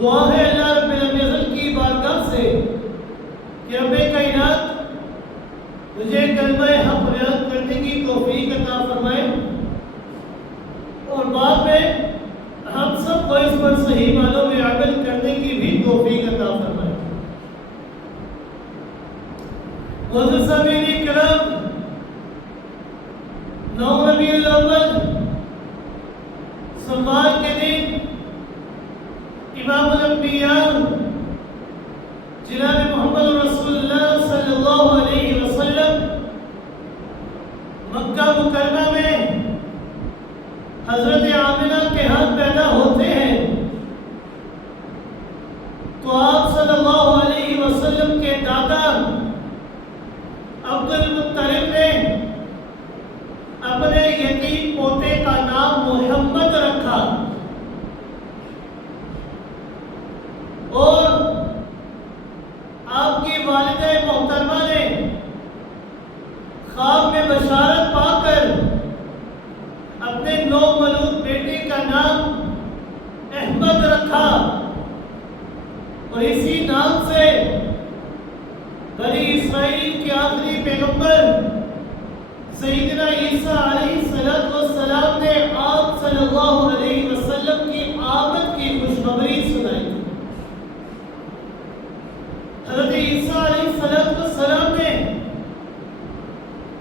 دعا ہے اللہ رب العزت کی بارگاہ سے کہ رب کائنات مجھے کلمہ حق بیان کرنے کی توفیق عطا فرمائے اور بعد میں ہم سب کو اس پر صحیح معنوں میں عمل کرنے کی بھی توفیق عطا فرمائے۔ معزز سامعین کرام، 9 ربیع الاول سوموار کے دن امام الانبیاء جناب محمد رسول اللہ صلی اللہ علیہ وسلم مکہ مکرمہ میں حضرت آمنہ کے ہاں پیدا ہوتے ہیں، تو آپ صلی اللہ علیہ وسلم کے دادا عبد المطلب نے اپنے یتیم پوتے کا نام محمد رکھا اور آپ کی والدہ محترمہ نے خواب میں بشارت پا کر اپنے نومولود بیٹے کا نام احمد رکھا اور اسی نام سے بنی اسرائیل کے آخری پیغمبر سیدنا عیسیٰ علیہ السلام نے آپ صلی اللہ علیہ وسلم کی آمد کی خوشخبری سنائی۔ حضرت عیسیٰ علیہ السلام نے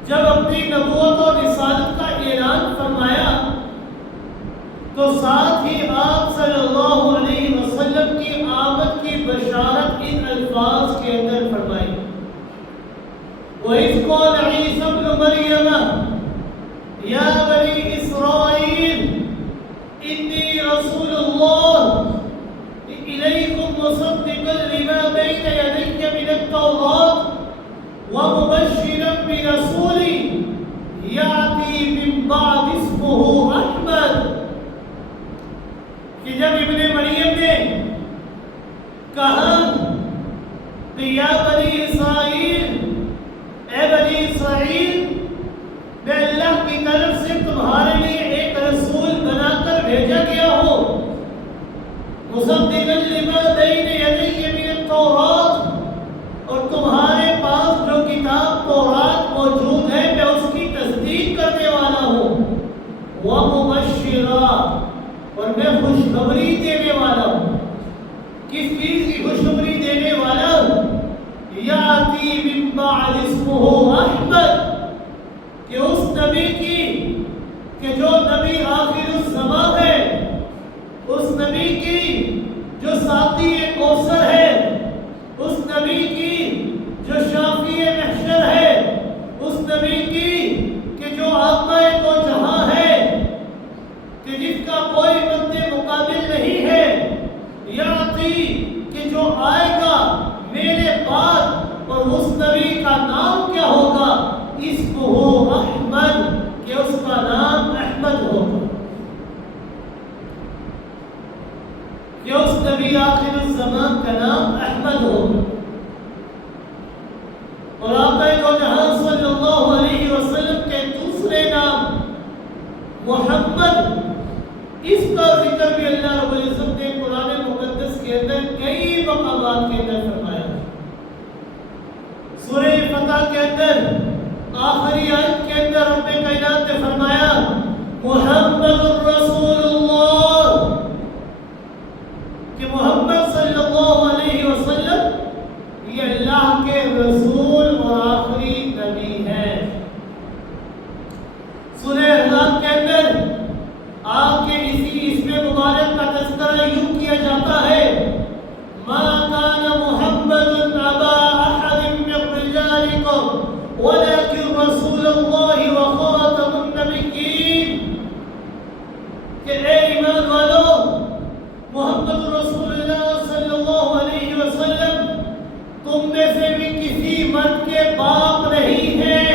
جب اپنی نبوت اور رسالت کا اعلان فرمایا تو ساتھ ہی آپ صلی اللہ علیہ وسلم کی آمد کی بشارت ان الفاظ کے اندر فرمائی۔ وَإِذْ قَالَ عِيسَى ابْنُ مَرْيَمَ يَا بَنِي إِسْرَائِيلَ إِنِّي رَسُولُ اللَّهِ إِلَيْكُمْ مُصَدِّقًا لِمَا بَيْنَ يَدَيَّ مِنَ التَّوْرَاةِ وَمُبَشِّرًا بِرَسُولٍ يَأْتِي مِن بَعْدِي اسْمُهُ أَحْمَدُ۔ کہ جب ابن مریم نے کہا کہ یا بنی اسرائیل، اے بنی اسرائیل، میں اللہ کی طرف سے تمہارے لیے ایک رسول بنا کر بھیجا گیا ہوں، مصدقا لما بین یدی من التوراۃ، اور تمہارے پاس جو کتاب تورات موجود ہے میں اس کی تصدیق کرنے والا ہوں، ومبشرا، اور میں خوشخبری دینے والا ہوں۔ کس چیز کی خوشخبری دینے والا ہوں؟ یاتی من بعد اسمہ احمد، کہ اس نبی کی کہ جو نبی آخر الزمان ہے، اس نبی کی جو ساقی کوثر ہے، اس نبی کی جو شافی محشر ہے، اس نبی کی کہ جو آقا دو جہاں ہے، کہ جس کا کوئی مد مقابل نہیں ہے، یاتی، کہ جو آئے گا میرے بعد، اور اس نبی کا نام کیا ہوگا؟ اسمہ احمد، کہ اس کا نام احمد ہوگا، کہ اس نبی آخر الزمان کا نام احمد ہوگا۔ اور آقا دو جہاں صلی اللہ علیہ وسلم کے دوسرے نام محمد، اس کا ذکر بھی اللہ رب العزت نے قرآن مقدس کے اندر کئی مقامات کے اندر فرمایا۔ سورہ فتح کے اندر آخری آیت کے اندر رب کائنات نے فرمایا محمد الرسول اللہ، کہ محمد صلی اللہ علیہ وسلم یہ اللہ کے رسول اور آخری نبی ہے۔ سورہ احزاب کے اندر آپ کے اسی اسم مبارک کا تذکرہ یوں کیا جاتا ہے، ما کان محمد ابا احد من رجالکم ولکن رسول اللہ وخاتم النبیین، کہ اے ایمان والو، محمد رسول اللہ صلی اللہ علیہ وسلم تم میں سے بھی کسی مرد کے باپ نہیں ہے،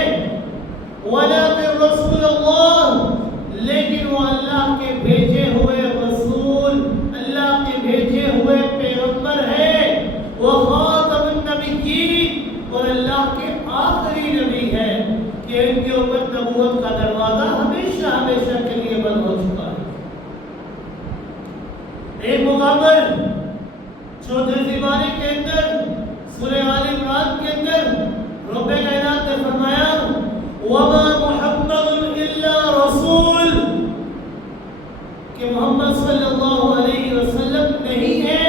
ولکن رسول اللہ، لیکن وہ اللہ کے بھیجے ہوئے رسول، اللہ کے بھیجے ہوئے پیغمبر ہے، وہ خاتم النبیین، اور اللہ کے آخری نبی ہے، کہ ان کے اوپر نبوت کا دروازہ ہمیشہ ہمیشہ کے لیے بند ہو چکا ہے۔ ایک مقام پر چوتھے پارے کے اندر سورہ آل عمران کے اندر رب کائنات نے فرمایا وما محمد الا رسول، کہ محمد صلی اللہ علیہ وسلم نہیں ہے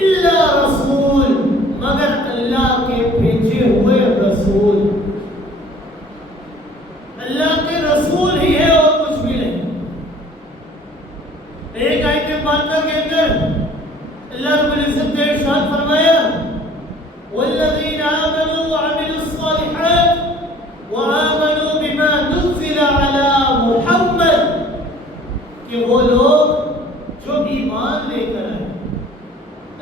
الا رسول، مگر اللہ کے بھیجے ہوئے رسول، اللہ کے رسول ہی ہے اور کچھ بھی نہیں۔ ایک آیت مبارکہ کے اندر اللہ رب العزت نے ارشاد فرمایا والذین آمنوا وعملوا الصالحات وآمنوا بما نزل علی محمد، کہ وہ لوگ جو ایمان لے کر آئے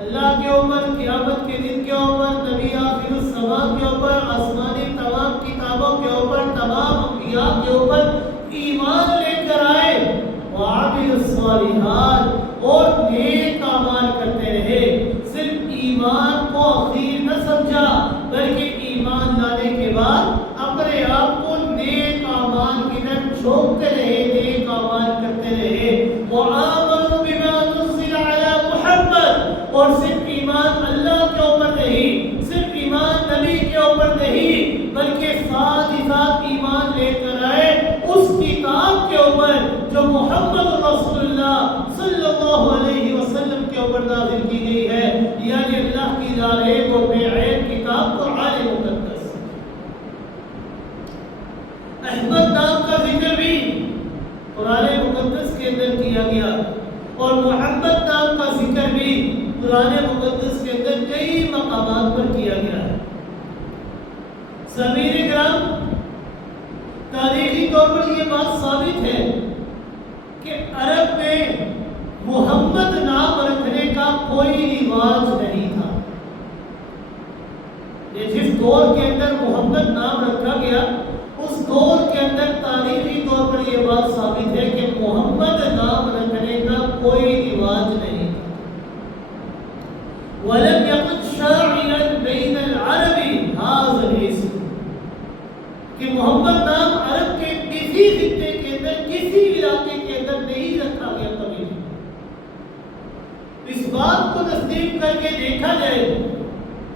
اللہ کے اوپر، قیامت کے دن کے اوپر، نبی آخر الزمان کے اوپر، آسمانی تمام کتابوں کے اوپر، تمام انبیاء کے اوپر ایمان لے کر آئے، وعملوا الصالحات، اور نیک اعمال کرتے رہے۔ صرف ایمان کو اخیر نہ سمجھا، بلکہ ایمان لانے کے بعد اپنے آپ کو نیک اعمال کی طرف جھونکتے رہے، نیک اعمال کرتے رہے۔ وآمنوا بما نزل علی محمد، اور صرف ایمان اللہ کے اوپر نہیں، صرف ایمان نبی کے اوپر نہیں، بلکہ ساتھ ہی ساتھ ایمان لے کر آئے اس کتاب کے اوپر جو محمد رسول اللہ صلی اللہ علیہ وسلم کے اوپر نازل کی گئی ہے، یعنی اللہ کی لاریب و بے عیب کتاب قرآن مقدس۔ احمد نام کا ذکر بھی قرآن مقدس کے اندر کیا گیا، اور محمد نام کا ذکر بھی قرآن مقدس کے اندر کئی مقامات پر کیا گیا ہے۔ سامعین کرام، تاریخی طور پر یہ بات ثابت ہے کہ عرب میں محمد نام رکھنے کا کوئی رواج نہیں تھا۔ یہ جس دور کے اندر محمد نام رکھا گیا، اس دور کے اندر تاریخی طور پر یہ بات ثابت ہے کہ محمد نام رکھنے کا کوئی رواج نہیں تھا۔ وَلَمْ يَكُنْ شَاعِرًا بَيْنَ الْعَرَبِ هَذَا الْاسْمُ، کہ محمد نام عرب کے کسی خطے کے اندر، کسی علاقے کے اندر نہیں رکھا گیا کبھی۔ اس بات کو تصدیق کر کے دیکھا جائے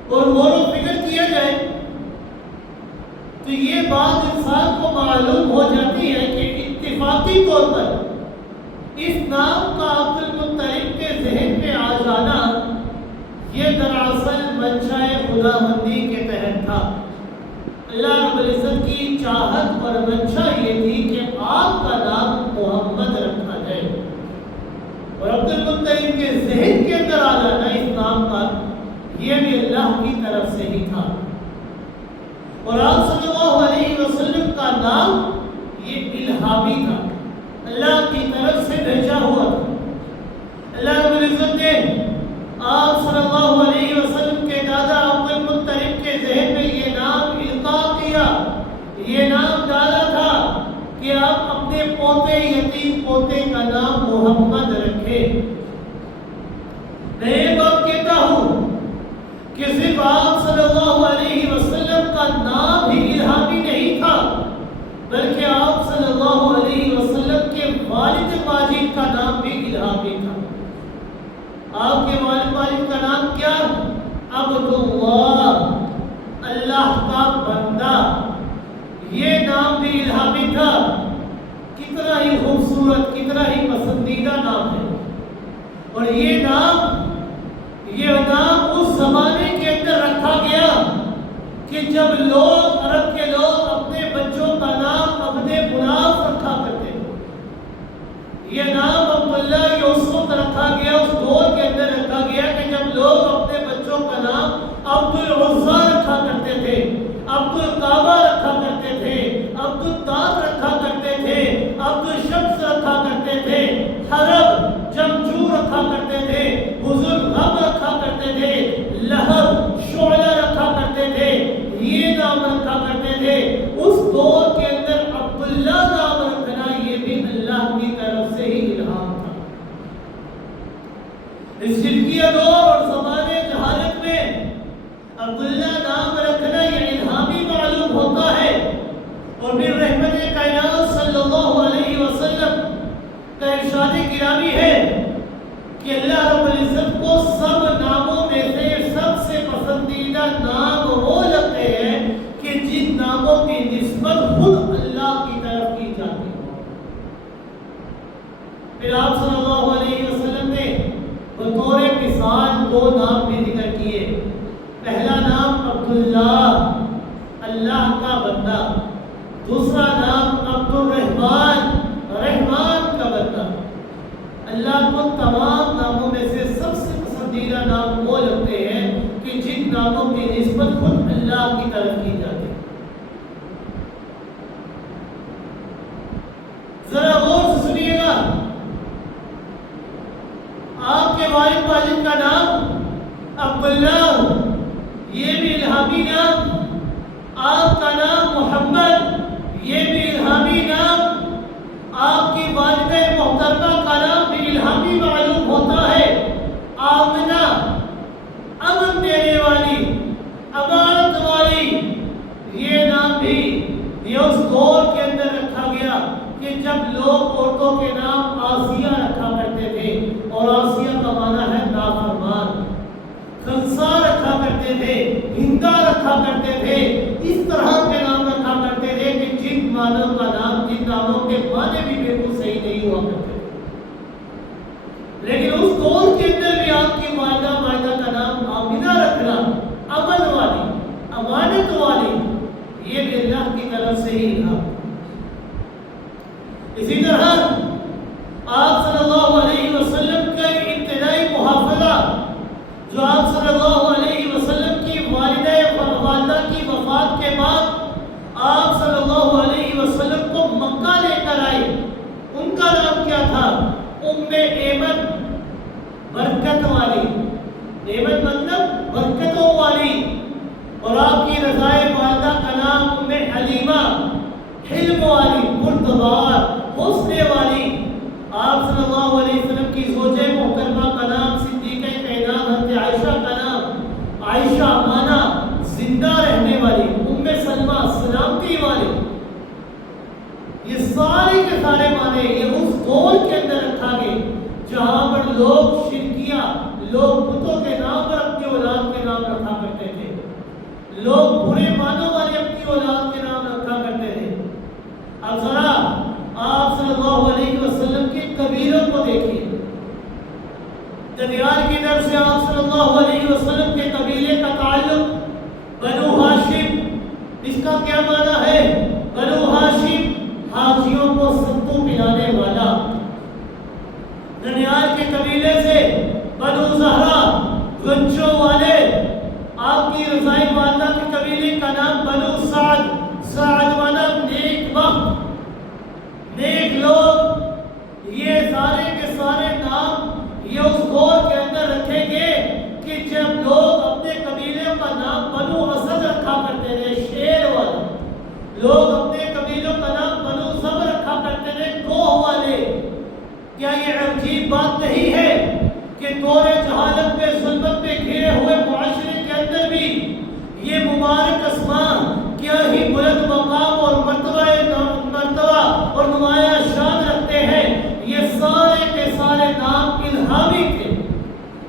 اور غور و فکر کیا جائے تو یہ بات انسان کو معلوم ہو جاتی ہے کہ اتفاقی طور پر اس نام کا عبد المطلب کے ذہن میں آ جانا یہ دراصل منشاء خداوندی کے تحت تھا۔ اللہ رب العزت کی چاہت اور منشا یہ تھی کہ آپ کا نام محمد رکھا جائے، اور عبد المطلب کے ذہن کے اندر آ جانا اس نام کا یہ بھی اللہ کی طرف سے ہی تھا۔ اور آپ صلی اللہ علیہ وسلم کا نام یہ الہامی تھا، اللہ کی طرف سے بھیجا ہوا تھا۔ اللہ رب العزت نے آپ صلی اللہ علیہ وسلم کے دادا عبد المطلب کے ذہن میں یہ نام القاء کیا، یہ نام ڈالا تھا کہ آپ اپنے پوتے، یتیم پوتے کا نام محمد رکھیں۔ میں یہ بات کہتا ہوں کہ صرف آپ صلی اللہ علیہ وسلم کا نام ہی الہامی نہیں تھا، بلکہ آپ صلی اللہ علیہ وسلم کے والد ماجد کا نام بھی الہامی تھا۔ آپ کے والد ماجد کا نام کیا؟ عبداللہ، اللہ کا بندہ، یہ نام بھی الہامی تھا۔ کتنا ہی خوبصورت، کتنا ہی پسندیدہ نام ہے، اور یہ نام اس زمانے کے اندر رکھا گیا کہ جب لوگ، عرب کے لوگ اپنے بچوں کا نام اپنے مناف رکھا کرتے تھے۔ یہ نام عبداللہ یہ اس وقت رکھا گیا، اس دور کے اندر رکھا گیا کہ جب لوگ اپنے بچوں کا نام عبد العزیٰ رکھا کرتے تھے، عبد الکعبہ رکھا کرتے تھے، عبد الدار رکھا کرتے تھے، عبد الشمس رکھا کرتے تھے، حرب، جمجو رکھا کرتے تھے، حضر غم رکھا کرتے تھے، لہب، شعلہ رکھا کرتے تھے، یہ نام رکھا کرتے تھے۔ اس دور کے اندر عبداللہ نام رکھنا یہ بھی اللہ کی طرف سے ہی الہام تھا۔ اس شرکیہ دور اور زمانے جہالت میں عبداللہ نام رکھنا یہ الہامی معلوم ہوتا ہے، اور پھر رحمت کائنات صلی اللہ علیہ وسلم کا ارشاد گرامی ہے کہ اللہ رب العزت کو سب نام پسندیدہ نام وہ لگتے ہیں کہ جن ناموں کی نسبت خود اللہ کی طرف کی جاتی ہے۔ پھر آپ صلی اللہ علیہ وسلم نے بطور مثال دو نام بھی ذکر کیے۔ پہلا نام عبداللہ، اللہ کا بندہ، دوسرا نام عبد الرحمن، رحمان کا بندہ۔ اللہ کو تمام ناموں میں سے سب سے پسندیدہ نام وہ لگتے ہیں کہ جن ناموں کی نسبت خود اللہ کی طرف کی جاتی ہے۔ ذرا غور سے سنیے گا، آپ کے والد والد کا نام عبداللہ، یہ بھی الہامی نام، آپ کا نام محمد، یہ بھی الہامی نام، آپ کی والدہ محترمہ کا نام بھی الہامی معلوم ہوتا ہے۔ آمنہ، امن دینے والی، امانت والی، یہ نام بھی یہ اس دور کے اندر رکھا گیا کہ جب لوگ عورتوں کے نام آسیہ رکھا کرتے تھے، اور آسیہ کا معنی ہے نافرمان، خنسا رکھا کرتے تھے، ہندا رکھا کرتے تھے، اس طرح کے نام رکھا کرتے تھے کہ جن معنوں کا نام، جن ناموں کے معنی بھی بالکل صحیح نہیں ہوا کرتے تھے۔ لیکن اس دور کے اندر بھی آپ کی والدہ کا نام آمنہ رکھنا، امن والی، امانت والی، یہ بھی اللہ کی طرف سے ہی تھا۔ اسی طرح آپ صلی اللہ علیہ وسلم کا ابتدائی محافظہ جو آپ صلی اللہ علیہ وسلم کی والدہ کی وفات کے بعد آپ صلی اللہ علیہ وسلم کو مکہ لے کر آئے، ان کا نام کیا تھا؟ ام ایمن، برکت والی۔ ایمن مطلب برکتوں والی۔ اور آپ کی رضائے والدہ کا نام ام حلیمہ، حلم والی، بردبار، حوصلے والی۔ آپ صلی اللہ علیہ وسلم کی زوجہ محترمہ کا نام صدیقہ کائنات حضرت عائشہ کا نام عائشہ، امانہ، زندہ رہنے والی، ام سلمہ، سلامتی والی۔ یہ سارے کے سارے معنی یہ اس دور کے اندر رکھا گیا جہاں پر لوگ شرکیہ، لوگ بتوں کے نام پر اپنی اولاد کے نام رکھا کرتے تھے، لوگ برے معنوں والے اپنی اولاد کے نام رکھا کرتے تھے۔ اب ذرا آپ صلی اللہ علیہ وسلم کے قبیلوں کو دیکھیے۔ دنیال کی طرف سے آپ صلی اللہ علیہ وسلم کے قبیلے کا تعلق بنو ہاشم، اس کا کیا معنی ہے؟ بنو ہاشم، حاجیوں کو ستو پلانے والا۔ دنیال کے قبیلے سے بنو زہرا، گنچوں والے۔ آپ کی رضائی والدہ کے قبیلے کا نام بنو سعد، سعد معنی نیک وقت، نیک لوگ۔ یہ سارے کے سارے نام یہ اس دور کے اندر رکھے گئے کہ جب لوگ اپنے قبیلوں کا نام بنو اسد رکھا کرتے تھے، شیر والے، لوگ اپنے قبیلوں کا نام بنو ضبر رکھا کرتے تھے، کوہ والے۔ کیا یہ عجیب بات نہیں ہے کہ دور جہالت میں، ظلمت میں گھرے ہوئے معاشرے کے اندر بھی یہ مبارک اسماء کیا ہی بلند مقام اور مرتبہ اور نمایاں شان رکھتے ہیں۔ یہ سارے کے سارے نام الہامی تھے،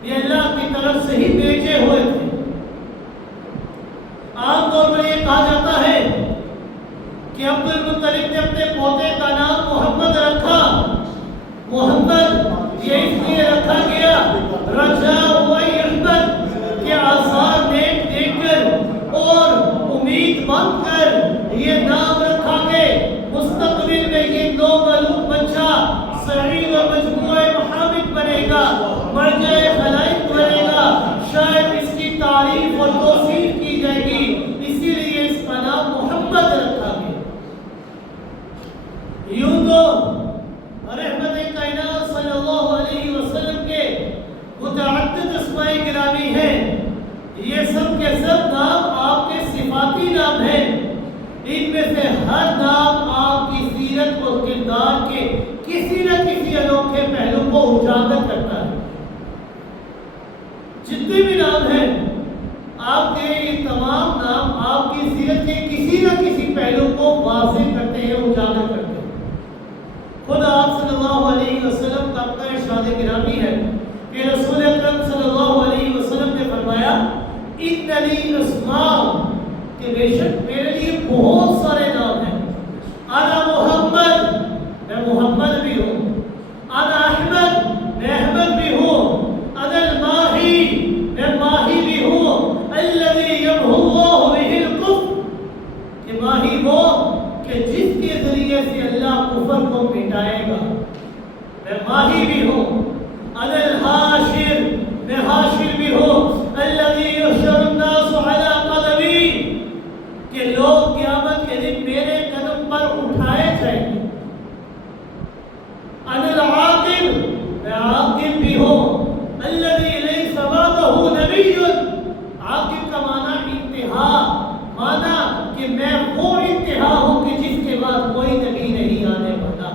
یہ اللہ کی طرف سے ہی بھیجے ہوئے تھے۔ عام طور پر یہ کہا جاتا ہے کہ عبد المطلب نے اپنے پوتے کا نام محمد رکھا۔ محمد یہ اس لیے رکھا گیا رجاء و احمد کے آثار نیک دیکھ کر اور امید مند کر یہ نام رکھا کہ مستقبل میں یہ نومولود بچہ سعید اور مجموعہ محامد بنے گا، مرجع خلائق بنے گا، شاید اس کی تعریف اور توصیف کی جائے گی، اسی لیے اس کا نام محمد رکھا گیا۔ یوں تو رحمت کائنات صلی اللہ علیہ وسلم کے متعدد اسماء گرامی ہیں، یہ سب کے سب نام آپ کے صفاتی نام ہیں۔ ان میں سے ہر نام آپ کی سیرت اور کردار کے کسی نہ کسی انوکھے پہلو کو اجاگر کرتا ہے۔ جتنے بھی نام ہیں آپ کے، یہ تمام نام آپ کی سیرت کے کسی نہ کسی پہلو کو واضح کرتے ہیں، اجاگر کرتے ہیں۔ خود آپ صلی اللہ علیہ وسلم کا اپنا ارشاد گرامی ہے کہ رسول اکرم صلی اللہ علیہ وسلم نے فرمایا ان لی اسماء کہ بے شک میرے لیے بہت سارے نام ہیں. انا محمد میں محمد بھی ہوں. انا احمد میں احمد بھی ہوں. انا الماہی میں ماہی بھی ہوں. الذی یمحو اللہ بہ الکفر کہ ماہی وہ کہ جس کے ذریعے سے اللہ کفر کو مٹائے گا میں ماہی بھی ہوں. انا الحاشر میں حاشر بھی ہوں. الذی یحشر الناس علی قدمی کہ لوگ قیامت کے دن میرے قدم پر اٹھائے جائیں گے. انا العاقب میں عاقب بھی ہوں. الذی لیس بعدہ نبی عاقب کا معنی انتہا مانا کہ میں وہ انتہا ہوں کہ جس کے بعد کوئی نبی نہیں آنے والا.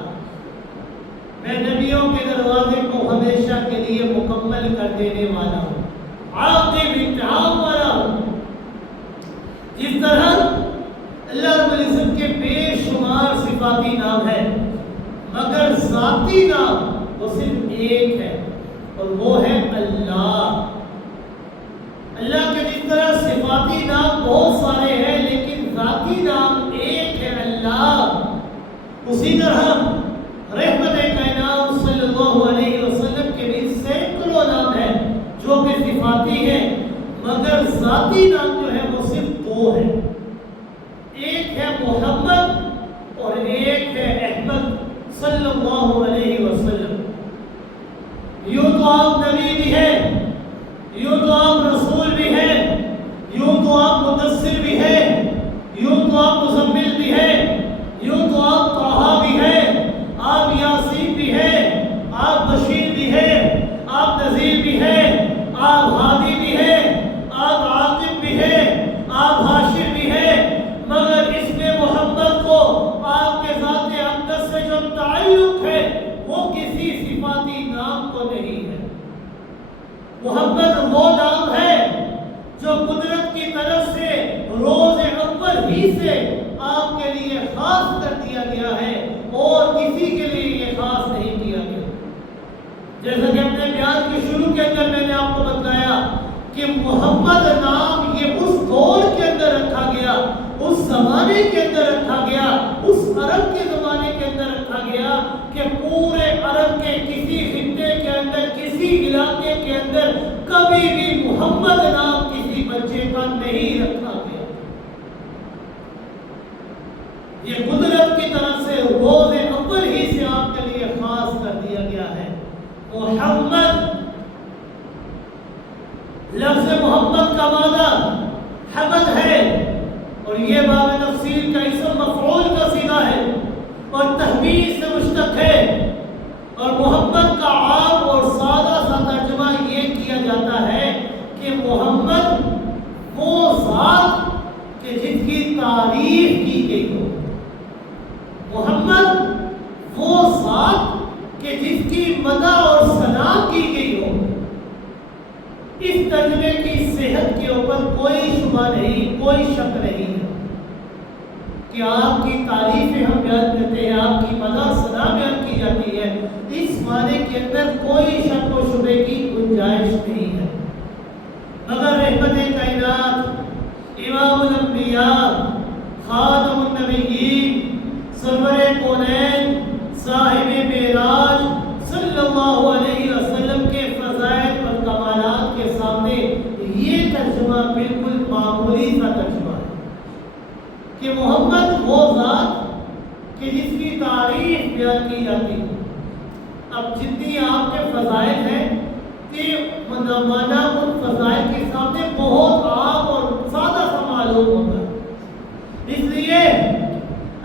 میں نبیوں کے دروازے کو ہمیشہ کے لیے مکمل کر دینے والا ہوں. عاقب انتہا والا ہوں. جس طرح اللہ رب العزت کے بے شمار صفاتی نام ہے مگر ذاتی نام وہ صرف ایک ہے اور وہ ہے اللہ. اللہ کے جس طرح صفاتی نام بہت سارے ہیں لیکن ذاتی نام ایک ہے اللہ. اسی طرح رحمت کائنات صلی اللہ علیہ وسلم کے بھی سینکڑوں نام ہیں جو کہ صفاتی ہیں مگر ذاتی نام جو ہے وہ صرف دو ہے. ایک ہے محمد اور ایک ہے احمد صلی اللہ علیہ وسلم. یوں تو آپ نبی بھی ہیں, یوں تو آپ رسول بھی ہیں, یوں تو آپ مدثر بھی ہیں, یوں تو آپ مزمل بھی ہیں, یوں تو آپ طٰہٰ بھی ہیں, آپ یاسین بھی ہیں, آپ بشیر بھی ہیں, آپ نذیر بھی ہیں, آپ ہادی بھی ہیں, آپ عاقب بھی ہیں, آپ حاشر بھی ہیں. مگر اس میں محمد کو آپ کے ذات اقدس سے جو تعلق ہے وہ کسی صفاتی نام کو نہیں ہے. محمد وہ نام ہے جو قدرت کی طرف سے روز اول ہی سے آپ کے لیے خاص کر دیا گیا ہے اور کسی کے لیے یہ خاص نہیں کیا گیا. جیسا کہ اپنے بیان کے شروع کے اندر میں نے آپ کو بتایا کہ محمد نام یہ اس دور کے اندر رکھا گیا, اس زمانے کے اندر رکھا گیا, اس عرب کے زمانے کے اندر رکھا گیا کہ پورے عرب کے کسی خطے کے اندر, کسی علاقے کے اندر کبھی بھی محمد نام کسی بچے کا نہیں رکھا گیا. یہ قدرت کی طرف سے روز اول ہی سے آپ کے لیے خاص کر دیا گیا ہے. محمد لفظ محمد کا معنی حمد ہے اور یہ باب تفصیل کا اسم مفعول کا صیغہ ہے اور تحمید سے مشتق ہے. اور محمد کا عام اور سادہ سا ترجمہ یہ کیا جاتا ہے کہ محمد وہ ذات کہ جس کی تعریف کی گئی ہو. محمد وہ ذات کہ جس کی مدح اور ثنا کی گئی ہو. اس ترجمے کی صحت کے اوپر کوئی شبہ نہیں, کوئی شک نہیں ہے کہ آپ کی تعریفیں ہم بیان کرتے ہیں, آپ کی مدح ثنا بیان کی جاتی ہے. اس معنی کے اندر کوئی شک و شبے کی گنجائش نہیں ہے. مگر رحمت کائنات, امام الانبیاء, خاتم النبیین, سرور کونین, صاحب معراج صلی اللہ علیہ وسلم کے فضائل اور کمالات کے سامنے یہ ترجمہ بالکل معمولی سا ترجمہ ہے کہ محمد وہ ذات کہ جس کی تعریف بیان کی جاتی ہے. اب جتنی آپ کے فضائل ہیں کہ مانا ان فضائل کے سامنے بہت عام اور سادہ سا معلوم ہوتا ہے. اس لیے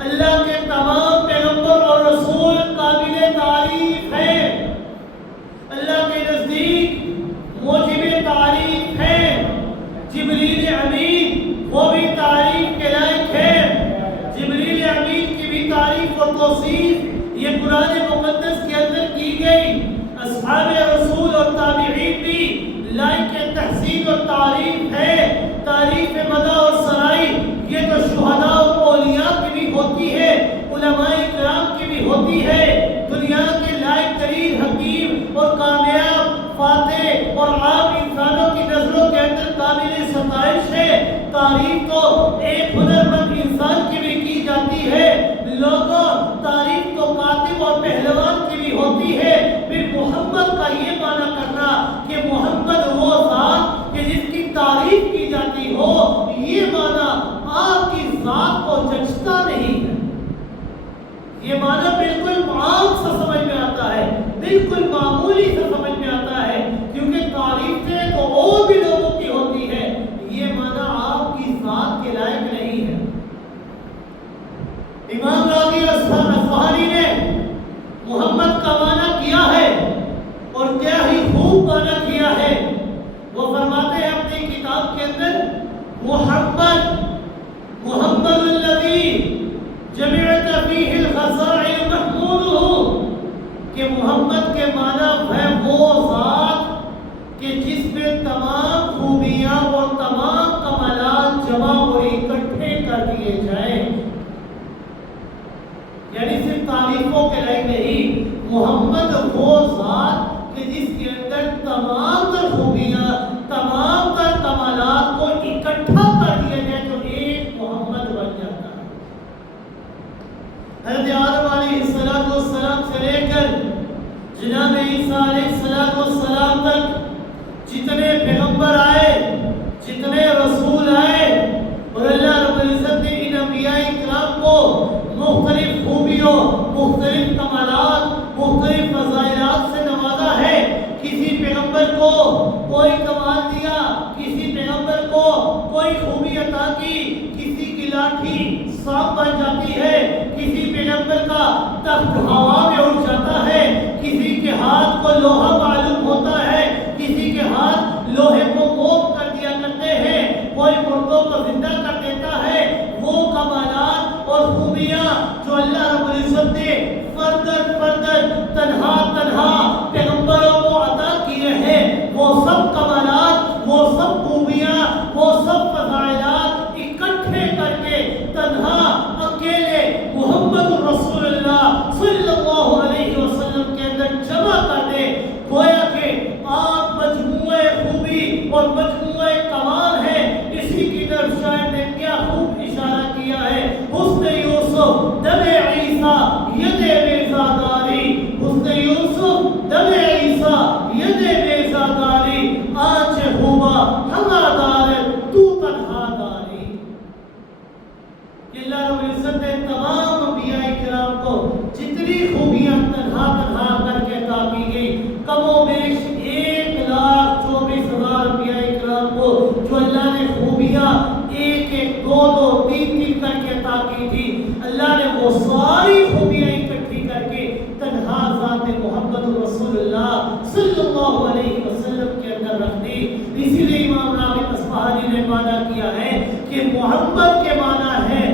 اللہ کے تمام پیغمبر اور رسول قابل تعریف ہیں. اللہ کے نزدیک موجب تعریف ہے. جبریل امین وہ بھی تعریف کے لائق ہے. جبریل امین کی بھی تعریف و توصیف یہ قرآن مقدس کے اندر کی گئی. اصحاب رسول اور تابعین بھی لائق تحسین اور تعریف ہے. تعریف مدح اور سرائی یہ تو شہداء اور اولیاء کی بھی ہوتی ہے, علماء کرام کی بھی ہوتی ہے. دنیا کے لائق ترین حکیم اور کامیاب, فاتح اور عام انسانوں کی نظروں کے اندر قابل تعریف تو ایک ہنرمند انسان کی بھی کی جاتی ہے، لوگوں تعریف تو کاتب اور پہلوان کی بھی ہوتی ہے، پھر محمد کا یہ معنی کرنا کہ محمد وہ ذات کہ جس کی تعریف کی جاتی ہو، یہ معنی آپ کی ذات کو جچتا نہیں ہے۔ یہ معنی بالکل عام سا سمجھ میں آتا ہے، بالکل معمولی سا سمجھ میں آتا ہے، کیونکہ تعریفیں تو اور بھی لوگوں کی ہوتی ہے، یہ معنی آپ کی ذات کے لائق نہیں ہے۔ امام راغب اصفہانی نے محمد کا معنی کیا ہے اور کیا ہی خوب معنی کیا ہے۔ وہ فرماتے ہیں اپنی کتاب کے اندر، محمد الذی جمعت فیہ الخصائل محمود، کہ محمد کے معنی ہے وہ ذات کہ جس میں تمام خوبیاں اور تمام کمالات جمع اور اکٹھے کر دیے جائیں، یعنی صرف تعریفوں کے لائق نہیں، محمد وہ ذات کہ جس کے اندر تمام تر خوبیاں، تمام تر کمالات کو اکٹھا کر دیا جائے تو ایک محمد بن جاتا ہے۔ حضرت آدم علیہ السلام سے لے کر جناب عیسیٰ علیہ السلام تک جتنے پیغمبر آئے، جتنے رسول آئے، اور اللہ رب العزت نے ان انبیاء کرام کو مختلف خوبیوں، مختلف کمالات، مختلف فضائلات سے نوازا ہے۔ کسی پیغمبر کو کوئی کمال دیا، کسی پیغمبر کو کوئی خوبی عطا کی، کسی کی لاٹھی سانپ بن جاتی ہے، کسی پیغمبر کا تخت ہوا میں اڑ جاتا ہے، کسی کے ہاتھ کو لوہا معلوم ہوتا ہے، کسی کے ہاتھ لوہے کو موپ کر دیا کرتے ہیں، کوئی مردوں کو زندہ کر دیتا ہے۔ وہ کمالات اور خوبیاں جو اللہ رب العزت نے فردن تنہا پیغمبروں کو عطا کیے ہیں، وہ سب کمالات، وہ سب خوبیاں، وہ سب فضائلات اکٹھے کر کے تنہا اکیلے محمد رسول اللہ صلی اللہ علیہ وسلم کے اندر جمع کر دے، گویا کہ آپ مجموعہ خوبی اور مجموعہ کمال ہے۔ اسی کی طرف شاعر نے کیا خوب اشارہ کیا ہے، حسن یوسف دم عیسیٰ ید بیزاداری، حسن یوسف دم عیسیٰ ید بیزاداری، آنچ ہوا ہما دار تو تنہا داری۔ کہ اللہ رب العزت نے تمام انبیاء کرام کو جتنی خوبیاں تنہا کر کے عطا کی گئی، کم و بیش 1,24,000 انبیاء کرام کو جو اللہ نے خوبیاں ایک دو تین کر کے عطا کی تھی، اللہ نے وہ ساری خوبیاں اکٹھی کر کے تنہا ذات محمد رسول اللہ صلی اللہ علیہ وسلم کے اندر رکھ دی۔ اسی لیے امام راغب اصفہانی نے معنی کیا ہے کہ محمد کے معنی ہے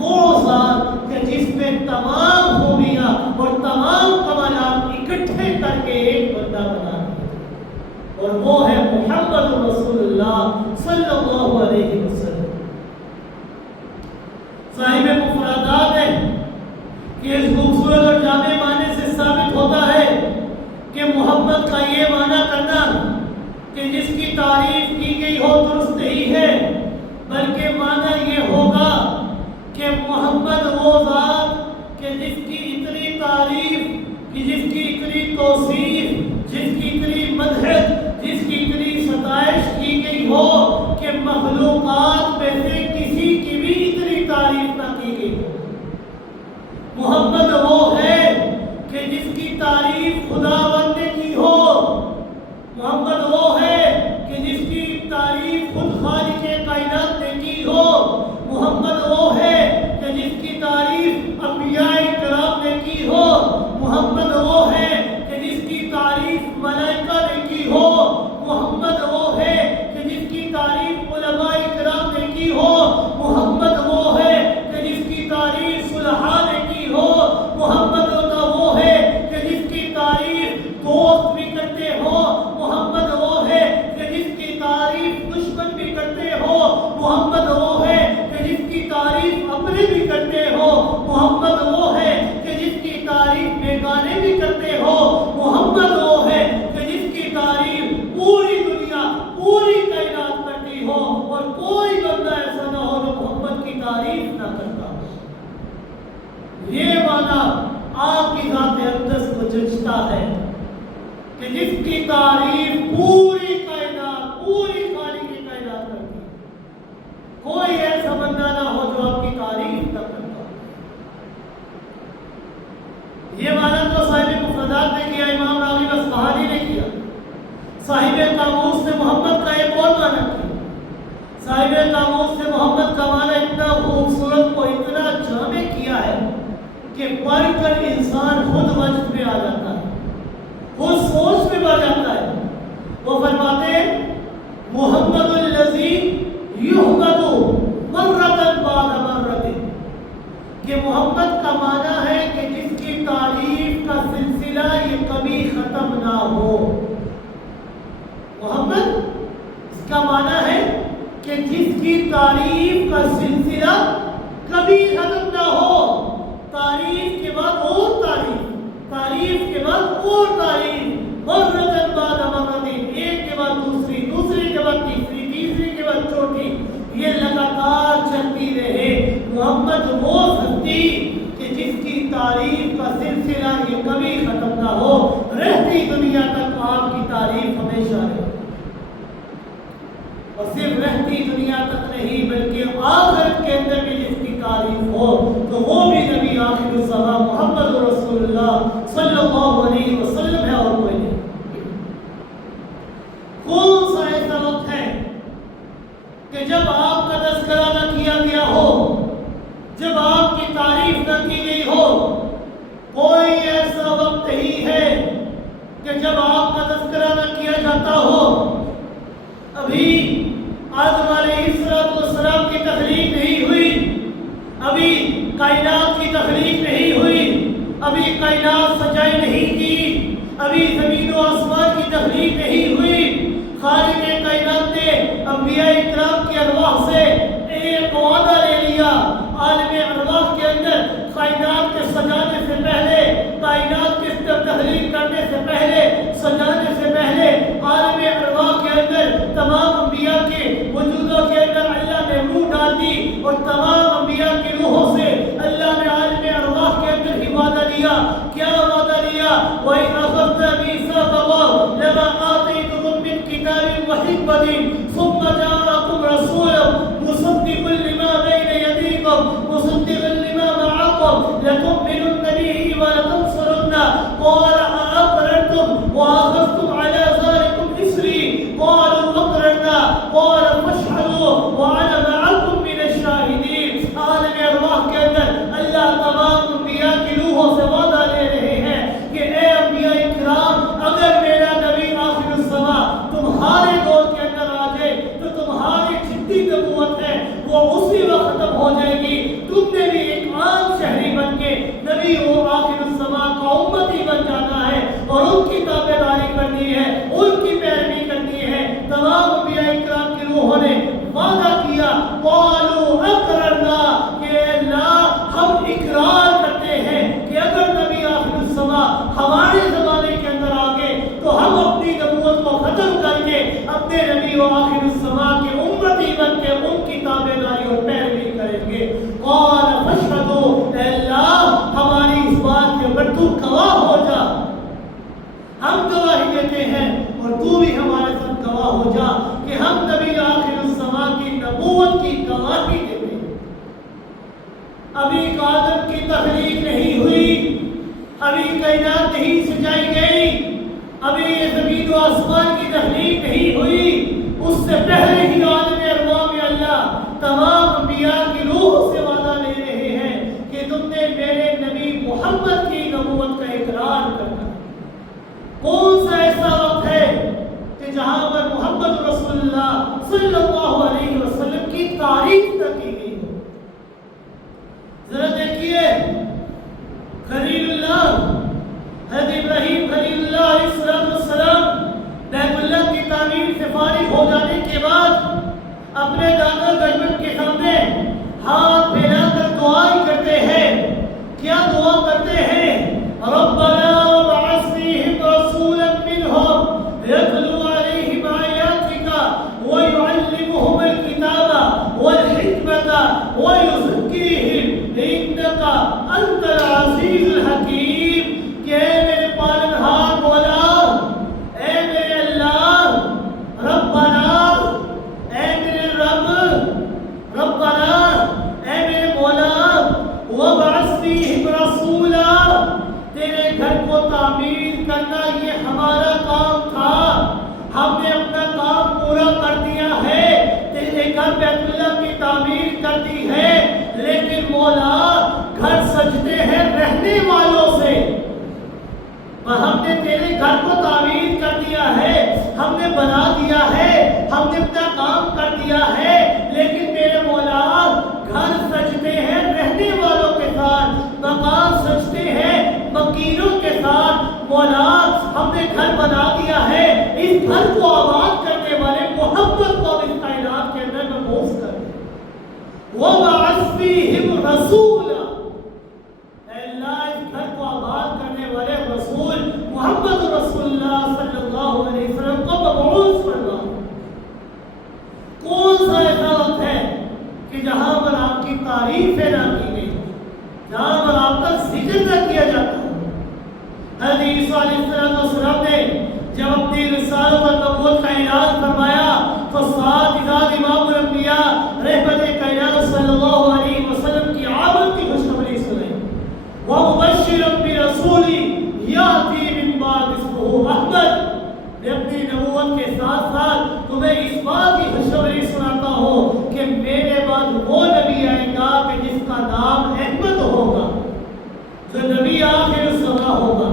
وہ ذات کہ جس میں تمام خوبیاں اور تمام کمالات اکٹھے کر کے ایک بندہ بنا دیا، اور وہ ہے محمد رسول اللہ صلی اللہ علیہ وسلم۔ صاحب مفردات ہے کہ اس خوبصورت اور جامع معنی سے ثابت ہوتا ہے کہ محمد کا یہ معنی کرنا کہ جس کی تعریف کی گئی ہو درست ہی ہے، بلکہ معنی یہ ہوگا کہ محمد وہ ذات کہ جس کی اتنی تعریف، کہ جس کی اتنی توصیف، جس کی اتنی مدحت، جس کی اتنی ستائش کی گئی ہو کہ مخلوقات میں سے کسی کی بھی اتنی تعریف نہ کی گئی ہو۔ محمد وہ ہے کہ جس کی تعریف خداوند نے کی ہو، محمد وہ ہے کہ جس کی تعریف خود خالق کائنات نے کی ہو، محمد وہ ہے کہ جس کی تعریف انبیاء کرام نے کی ہو، محمد وہ ہے کہ جس کی جس کی تعریف پوری کائنات، پوری خالق کی کائنات کرتی ہے. کوئی ایسا بندہ نہ ہو جو آپ کی تعریف نہ کرتا. یہ معنی تو صاحب مفردات نے کیا، امام راغب اصفہانی نے کیا. صاحب قاموس نے محمد کا ایک اور معنی کیا. صاحب قاموس نے محمد کا معنی اتنا خوبصورت اور اتنا جامع کیا ہے کہ پڑھ کر انسان خود وجد میں آ جاتا ہے، خود سوچ میں بڑھ جاتا ہے. وہ فرماتے ہیں محمد الذی یحمد مرۃ بعد مرۃ، کہ محمد کا معنی ہے کہ جس کی تعریف کا سلسلہ یہ کبھی ختم نہ ہو. محمد اس کا معنی ہے کہ جس کی تعریف کا سلسلہ کبھی ختم نہ ہو. تعریف کے بعد اور تعریف، تعریف کے بعد اور تعریف، مرۃ بعد مرۃ، ایک کے بعد دوسری، دوسری کے بعد تیسری، تیسری کے بعد چوتھی، یہ لگاتار چلتی رہے. محمد وہ ہستی کہ جس کی تعریف کا سلسلہ یہ کبھی ختم نہ ہو، رہتی دنیا تک آپ کی تعریف ہمیشہ رہے. اور صرف رہتی دنیا تک نہیں بلکہ آخرت کے اندر بھی جس کی تعریف ہو تو وہ بھی نبی آخر الزمان محمد رسول اللہ صلی اللہ علیہ وسلم ہے اور کوئی نہیں. کون سا ایسا وقت ہے کہ جب آپ کا تذکرہ نہ کیا گیا ہو، جب آپ کی تعریف نہ کی گئی ہو؟ کوئی ایسا وقت ہی ہے کہ جب آپ کا تذکرہ نہ کیا جاتا ہو. ابھی آدم علیہ السلام کی تخلیق نہیں ہوئی، ابھی کائنات کی تخلیق نہیں ہوئی، ابھی کائنات سجائی نہیں کی، ابھی زمین و آسمان کی تخلیق نہیں ہوئی. خالق کائنات نے انبیاء اکرام کی ارواح سے ایک وعدہ لے لیا. عالم ارواح کے اندر کائنات کے سجانے سے پہلے، کائنات کے تخلیق کرنے سے پہلے، سجانے سے پہلے عالم ارواح کے اندر تمام انبیاء کے وجودوں کے اندر اللہ نے روح ڈال دی اور تمام انبیاء کی روحوں سے اللہ نے عالم ارواح کے اندر ہی وعدہ لیا. کیا وعدہ لیا؟ وَإِذْ أَخَذْنَا مِيثَاقَكُمْ لَمَا آتَيْتُكُم مِّن كِتَابٍ وَحِكْمَةٍ ثُمَّ جَاءَكُمْ رَسُولٌ مُصَدِّقٌ لِّمَا بَيْنَ يَدَيْكُمْ مُصَدِّقًا لِّمَا مَعَكُمْ لَتُؤْمِنُنَّ بِهِ وَلَتَنصُرُنَّهُ قَالَ أَأَقْرَرْتُمْ وَأَخَذْتُمْ عَلَىٰ ذَٰلِكُمْ إِصْرِي قَالُوا أَقْرَرْنَا قَالَ فَاشْهَدُوا وَأَنَا مَعَكُمْ مِنَ الشَّاهِدِينَ. عالم ارواح کے اندر اللہ تمام انبیاء کی روحوں سے وعدہ لے رہے ہیں کہ اے انبیاء اکرام، اگر میرا نبی آخر الزمان تمہارے دور کے اندر آ جائے تو تمہاری جتنی نبوت ہے وہ اسی وقت ختم ہو جائے گی. تم نے بھی ایک عام شہری بن کے نبی و آخر الزمان کا امتی بن جانا ہے اور ان کی تابعداری کرنی ہے، ان کی پیروی کرنی ہے. تمام انبیاء اکرام کی روحوں نے وعدہ کیا. قالوا اقررنا، کہ اللہ ہم اقرار کرتے ہیں کہ اگر نبی آخر الزمان ہمارے زمانے کے اندر آ گئے تو ہم اپنی نبوت کو ختم کر کے اپنے نبی و آخر الزمان کے امتی بن کے ان کی تابعداری اور پیروی کریں گے. قال فاشهدوا، اے اللہ ہماری اس بات کے اوپر تو گواہ ہو جا. ہم گواہی دیتے ہیں اور تو بھی ہمارے ساتھ گواہ ہو جا کہ ہم نبی آخر الزمان کی نبوت کی گواہی دیتے ہیں. ابھی آدم کی تخلیق نہیں ہوئی، ابھی کائنات نہیں سجائی گئی، ابھی زمین و آسمان کی تخلیق نہیں ہوئی. اس سے پہلے ہی عالم ارواح میں اللہ تمام انبیاء کی روح سے وعدہ لے رہے ہیں کہ تم نے میرے نبی محمد کی نبوت کا اقرار کرنا. کون سا ایسا وقت ہے کہ جہاں پر محمد رسول اللہ صلی اللہ علیہ وسلم کی تعریف نہ کی گئی ہو؟ ذرا دیکھیے، خلیل اللہ حضرت ابراہیم خلیل اللہ علیہ السلام بیت اللہ کی تعمیر سے فارغ ہو جانے کے بعد اپنے دادا گجمن کے سامنے ہاتھ پھیلا کر دعائیں کرتے ہیں. کیا دعا کرتے ہیں؟ ربنا وابعث فیہم رسولا منہم یتلو علیہم آیاتک ویعلمہم الکتاب والحکمت ویزکیہم انک انت العزیز الحکیم. کہ اے میرے پالنہار مولا، بنا دیا ہے، ہم نے اپنا کام کر دیا ہے، لیکن میرے مولا گھر سجتے ہیں رہنے والوں کے ساتھ، مکان سجتے ہیں مکینوں کے ساتھ۔ مولا ہم نے گھر بنا دیا ہے، اس گھر کو آباد کرنے والے محمد کو اس کائنات کے اندر مبعوث کر دے۔ وَبَعَثْ فِيهِمْ رَسُولًا، اے اللہ اس گھر کو آباد کرنے والے رسول محمد رسول اللہ صلی اللہ علیہ وسلم کو مبعوث فرما۔ کون سا ایسا وقت ہے کہ جہاں پر آپ کی تعریفیں نہ کی گئی، جہاں پر آپ کا ذکر نہ کیا جاتا؟ حضرت عیسیٰ علیہ السلام نے جب اپنی رسالت اور نبوت کا اعلان فرمایا تو ساتھ ہی ساتھ امام الانبیاء رحمت کائنات صلی اللہ علیہ وسلم کی آمد کی خوشخبری سنائی۔ وَمُبَشِّرًا بِرَسُولٍ يَأْتِي مِن بَعْدِهِ اسْمُهُ أَحْمَدُ، میں اپنی نبوت کے ساتھ ساتھ تمہیں اس بات کی خوشخبری سناتا ہوں کہ میرے بعد وہ نبی آئے گا کہ جس کا نام احمد ہوگا، جو نبی آخر الزماں ہوگا۔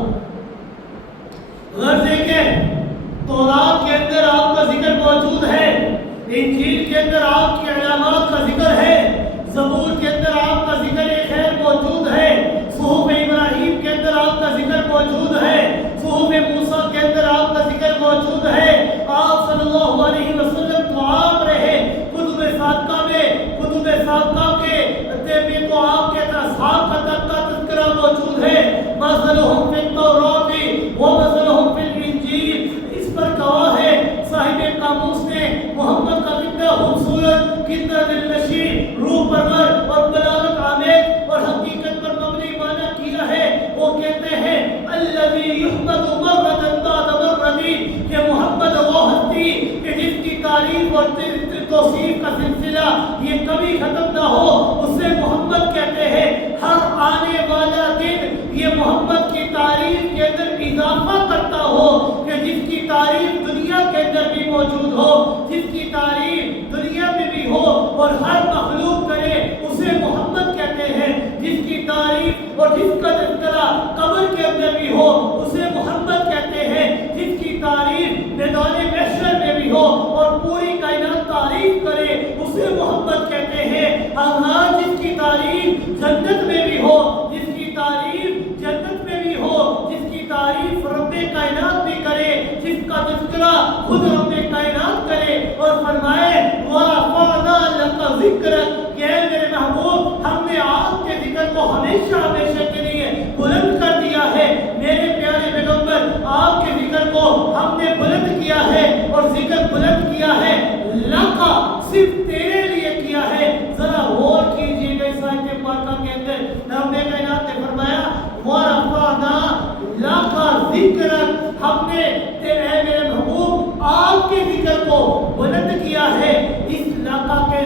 غرض ہے کہ تورات کے اندر آپ کا ذکر موجود ہے، انجیل کے اندر آپ کی علامات کا ذکر ہے، زبور کے اندر آپ کا ذکر خیر موجود ہے، صحف ابراہیم کے اندر آپ کا ذکر موجود ہے، صحف موسیٰ کے اندر آپ کا ذکر موجود ہے۔ آپ صلی اللہ علیہ وسلم تو عام رہے، کتب سابقہ میں کتب سابقہ کے میں تو آپ کے اصحاب کا تذکرہ موجود ہے۔ مثلہم فی التوراۃ ومثلہم فی الانجیل، اس پر گواہ ہے صاحب قاموس نے محمد کا کتنا خوبصورت، کتنا دلنشین، روح پرور اور بلاغت آمیز اور حقیقت پر مبنی معنی کیا ہے۔ وہ کہتے ہیں الذی یحمد مرۃ بعد مرۃ، کہ محمد وہ ہستی کہ جس کی تعریف اور توصیف کا سلسلہ یہ کبھی ختم نہ ہو، اسے محمد کہتے ہیں۔ ہر آنے والا دن یہ محمد کی تعریف کے اندر اضافہ کرتا ہو، کہ جس کی تعریف دنیا کے اندر بھی موجود ہو، جس کی تعریف دنیا میں بھی ہو اور ہر مخلوق کرے، اسے محمد کہتے ہیں۔ جس کی تعریف اور جس کا تذکرہ قبر کے اندر بھی ہو، اسے محمد کہتے ہیں۔ جس کی تعریف میدان محشر میں بھی ہو اور پوری کائنات تعریف کرے، اسے محمد کہتے ہیں۔ ہاں، جس کی تعریف جنت میں بھی ہو، جس کی تعریف جنت میں بھی ہو، جس کی تعریف رب کائنات بھی کرے، جس کا تذکرہ خود رب کائنات کرے اور فرمائے وَرَفَعْنَا لَكَ ذِكْرَكَ، کہ اے میرے محبوب ہم نے آپ کے ذکر کو ہمیشہ ہمیشہ کے لیے بلند کر دیا ہے۔ میرے پیارے پیغمبر آپ کے ذکر کو ہم نے بلند کیا ہے، اور ذکر بلند کیا ہے لَكَ، صرف تیرے لیے کیا ہے۔ ذرا غور کیجئے گا اس آیت پاکہ کے اندر رب کائنات نے فرمایا وَرَفَعْنَا لَكَ ذِكْرَكَ، ہم نے اے میرے محبوب آپ کے ذکر کو بلند کیا ہے۔ اس لَكَ کے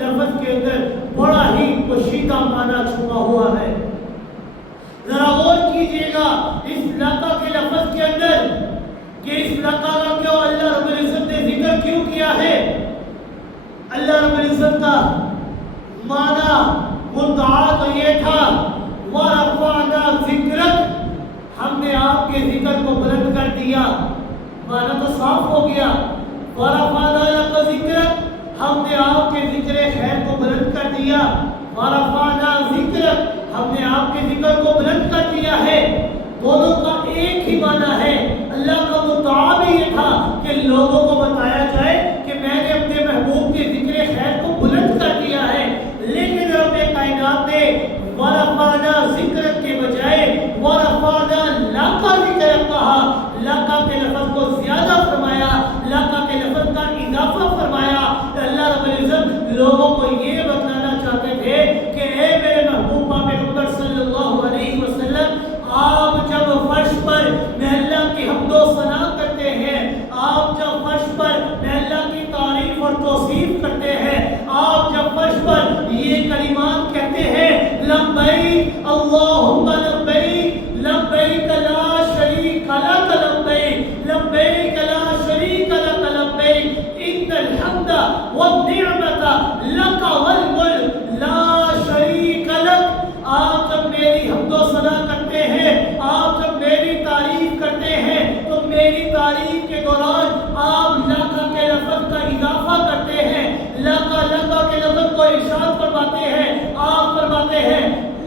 لفظ کے اندر بڑا ہی پوشیدہ معنی چھپا ہوا ہے۔ ذرا غور کیجئے گا اس لَكَ کے لفظ کے اندر کہ اس لَكَ کا کیوں اللہ رب العزت نے ذکر کیوں کیا ہے۔ اللہ رب العزت کا معنی مدعا تو یہ تھا وَرَفَعْنَا ذِكْرَكَ، ہم نے آپ کے ذکر کو بلند کر دیا۔ معنی تو صاف ہو گیا، وَرَفَعْنَا لَكَ ذِكْرَكَ، ہم نے آپ کے ذکر خیر کو بلند کر دیا۔ وَرَفَعْنَا ذِكْرَكَ، ہم نے آپ کے ذکر کو بلند کر دیا ہے۔ دونوں کا ایک ہی معنی ہے۔ اللہ کا مدعا بھی یہ تھا کہ لوگوں کو بتایا جائے کہ میں نے اپنے محبوب کے ذکر خیر کو بلند کر دیا ہے، لیکن رب کائنات نے وَرَفَعْنَا ذِكْرَكَ کے بجائے وَرَفَعْنَا لَكَ ذِكْرَكَ کہا۔ لَكَ کے لفظ کو زیادہ فرمایا، لَكَ کے لفظ کا اضافہ فرمایا۔ اللہ رب العزت لوگوں کو یہ بتانا چاہتے تھے کہ اے میرے محبوب پیغمبر صلی اللہ علیہ وسلم، آپ جب فرش پر اللہ کی حمد و ثنا کرتے ہیں، آپ جب فرش پر اللہ کی تعریف اور توصیف کرتے ہیں، آپ جب فرش پر یہ کلمات کہتے ہیں لبیک اللہم لبیک، لبیک لا شریک لک لبیک، لبیک لا شریک لک لبیک، ان الحمد والنعمت لک والملک لا شریک لک۔ آپ جب میری حمد و ثنا کرتے ہیں، آپ جب میری تعریف کرتے ہیں، تو میری تعریف کے دوران آپ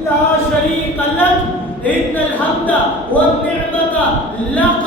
لا شریک لک ان الحمد والنعمت لک.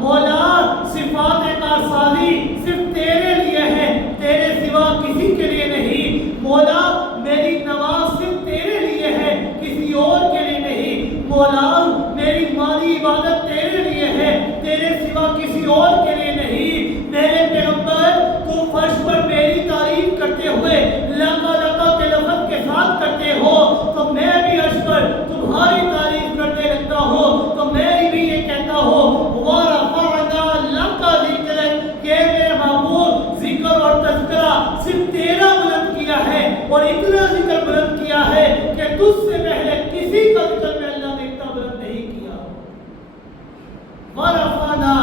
مولا صفات کارسازی صرف تیرے لیے ہے، تیرے سوا کسی کے لیے نہیں. مولا میری نماز صرف تیرے لیے ہے، کسی اور کے لیے نہیں. مولا میری مالی عبادت تیرے لیے ہے، تیرے سوا کسی اور کے لیے نہیں. میرے پیغمبر تو فرش پر میری تعریف کرتے ہوئے لقا لقا کے لفظ کے ساتھ کرتے ہو، تو میں بھی عرش پر تمہاری تعریف کرتے رہتا ہوں. تو میں بھی یہ کہتا ہوں وَرَفَعْنَا لَكَ ذِكْرَكَ کہ میرے محبوب ذکر اور تذکرہ صرف تیرا بلند کیا ہے، اور اتنا ذکر بلند کیا ہے کہ تجھ سے پہلے کسی کا ذکر میں اللہ نے اتنا بلند نہیں کیا. وَرَفَعْنَا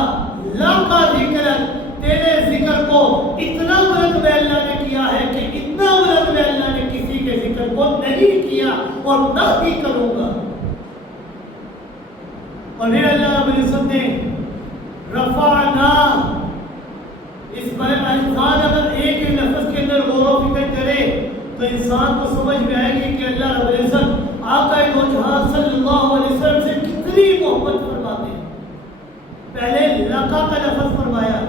لَكَ ذِكْرَكَ تیرے ذکر کو اتنا بلند میں اللہ نے کیا ہے کہ اتنا بلند میں اللہ نے کسی کے ذکر کو نہیں کیا اور نہ بھی کروں گا. اور پھر اللہ رب العزت نے رفعنا، اس پر انسان اگر ایک ہی لفظ کے اندر غور و فکر کرے تو انسان کو سمجھ میں آئے گی کہ اللہ رب العزت آقا دو جہاں صلی اللہ علیہ وسلم سے کتنی محبت فرماتے ہیں. پہلے لقا کا لفظ فرمایا،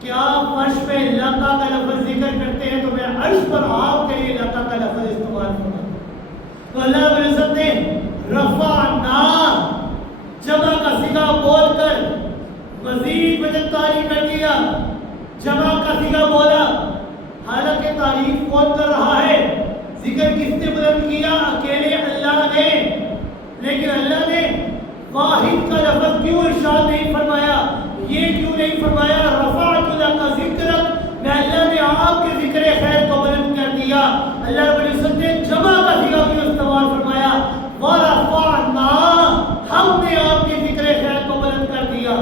کیا فرش پہ لقا کا لفظ ذکر کرتے ہیں تو میں عرش پر آپ کے لیے لقا کا لفظ استعمال فرماتا ہوں. تو اللہ رب العزت نے رفعنا جمع کا صیغہ بول کر مزید وجہ تعریف کر دیا. جمع کا صیغہ بولا، حالانکہ تعریف کون کر رہا ہے؟ ذکر کس نے بلند کیا؟ اکیلے اللہ نے. لیکن اللہ نے واحد کا لفظ کیوں ارشاد نہیں فرمایا؟ یہ کیوں نہیں فرمایا رفعت لک ذکرک، میں اللہ نے آپ کے ذکر خیر کو بلند کر دیا؟ اللہ رب العزت نے جمع کا صیغہ کیوں استعمال فرمایا؟ ورفعنا، ہم نے آپ کے ذکر خیر کو بلند کر دیا.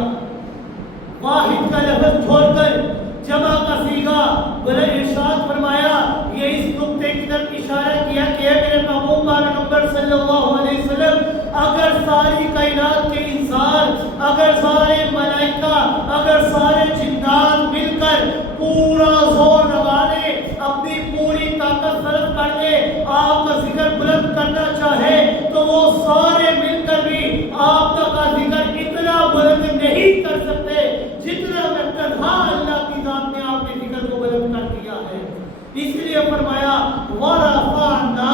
واحد کا لفظ چھوڑ کر جمع کا صیغہ بلند ارشاد فرمایا. یہ اس نقطے کی طرف اشارہ کیا کہ اے میرے محبوب پیغمبر صلی اللہ علیہ وسلم، اگر ساری کائنات کے انسان، اگر سارے ملائکہ، اگر سارے جنات مل کر پورا زور لگا لے، اپنی پوری طاقت صرف کر لے، آپ کا ذکر بلند کرنا چاہے تو وہ سارے مل کر بھی آپ کا ذکر اتنا بلند نہیں کر سکتے جتنا میں تنہا اللہ کی ذات نے آپ کے ذکر کو بلند کر دیا ہے. اس لیے فرمایا ورفعنا،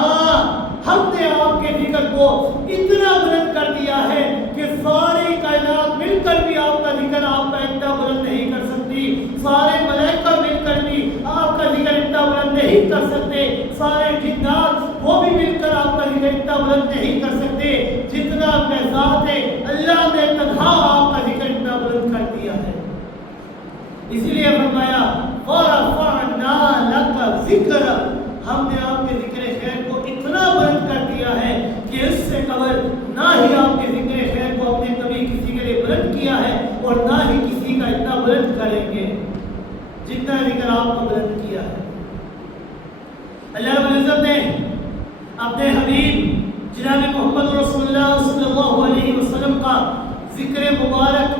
ہم نے آپ کے ذکر کو اتنا بلند کر دیا ہے کہ ساری کائنات مل کر بھی آپ کا ذکر آپ کا اتنا بلند نہیں کر سکتی. سارے ملائکہ مل کر بھی آپ کا ذکر اتنا بلند نہیں کر سکتے. سارے جنات وہ بھی مل کر آپ کا ذکر اتنا بلند نہیں کر سکتے جتنا اپنے ذات اللہ نے تنہا آپ کا ذکر اتنا بلند کر دیا ہے. اسی لیے فرمایا وَرَفَعْنَا لَكَ ذِكْرَكَ، ہم نے آپ کے ذکر خیر کو اتنا بلند کر دیا ہے کہ اس سے قبل نہ ہی آپ کے ذکر خیر کو ہم نے کبھی کسی کے لیے بلند کیا ہے اور نہ ہی کسی کا اتنا بلند کریں گے جتنا ذکر آپ کو بلند کیا ہے. اللہ رب العزت نے اپنے حبیب جناب محمد رسول اللہ صلی اللہ علیہ وسلم کا ذکر مبارک،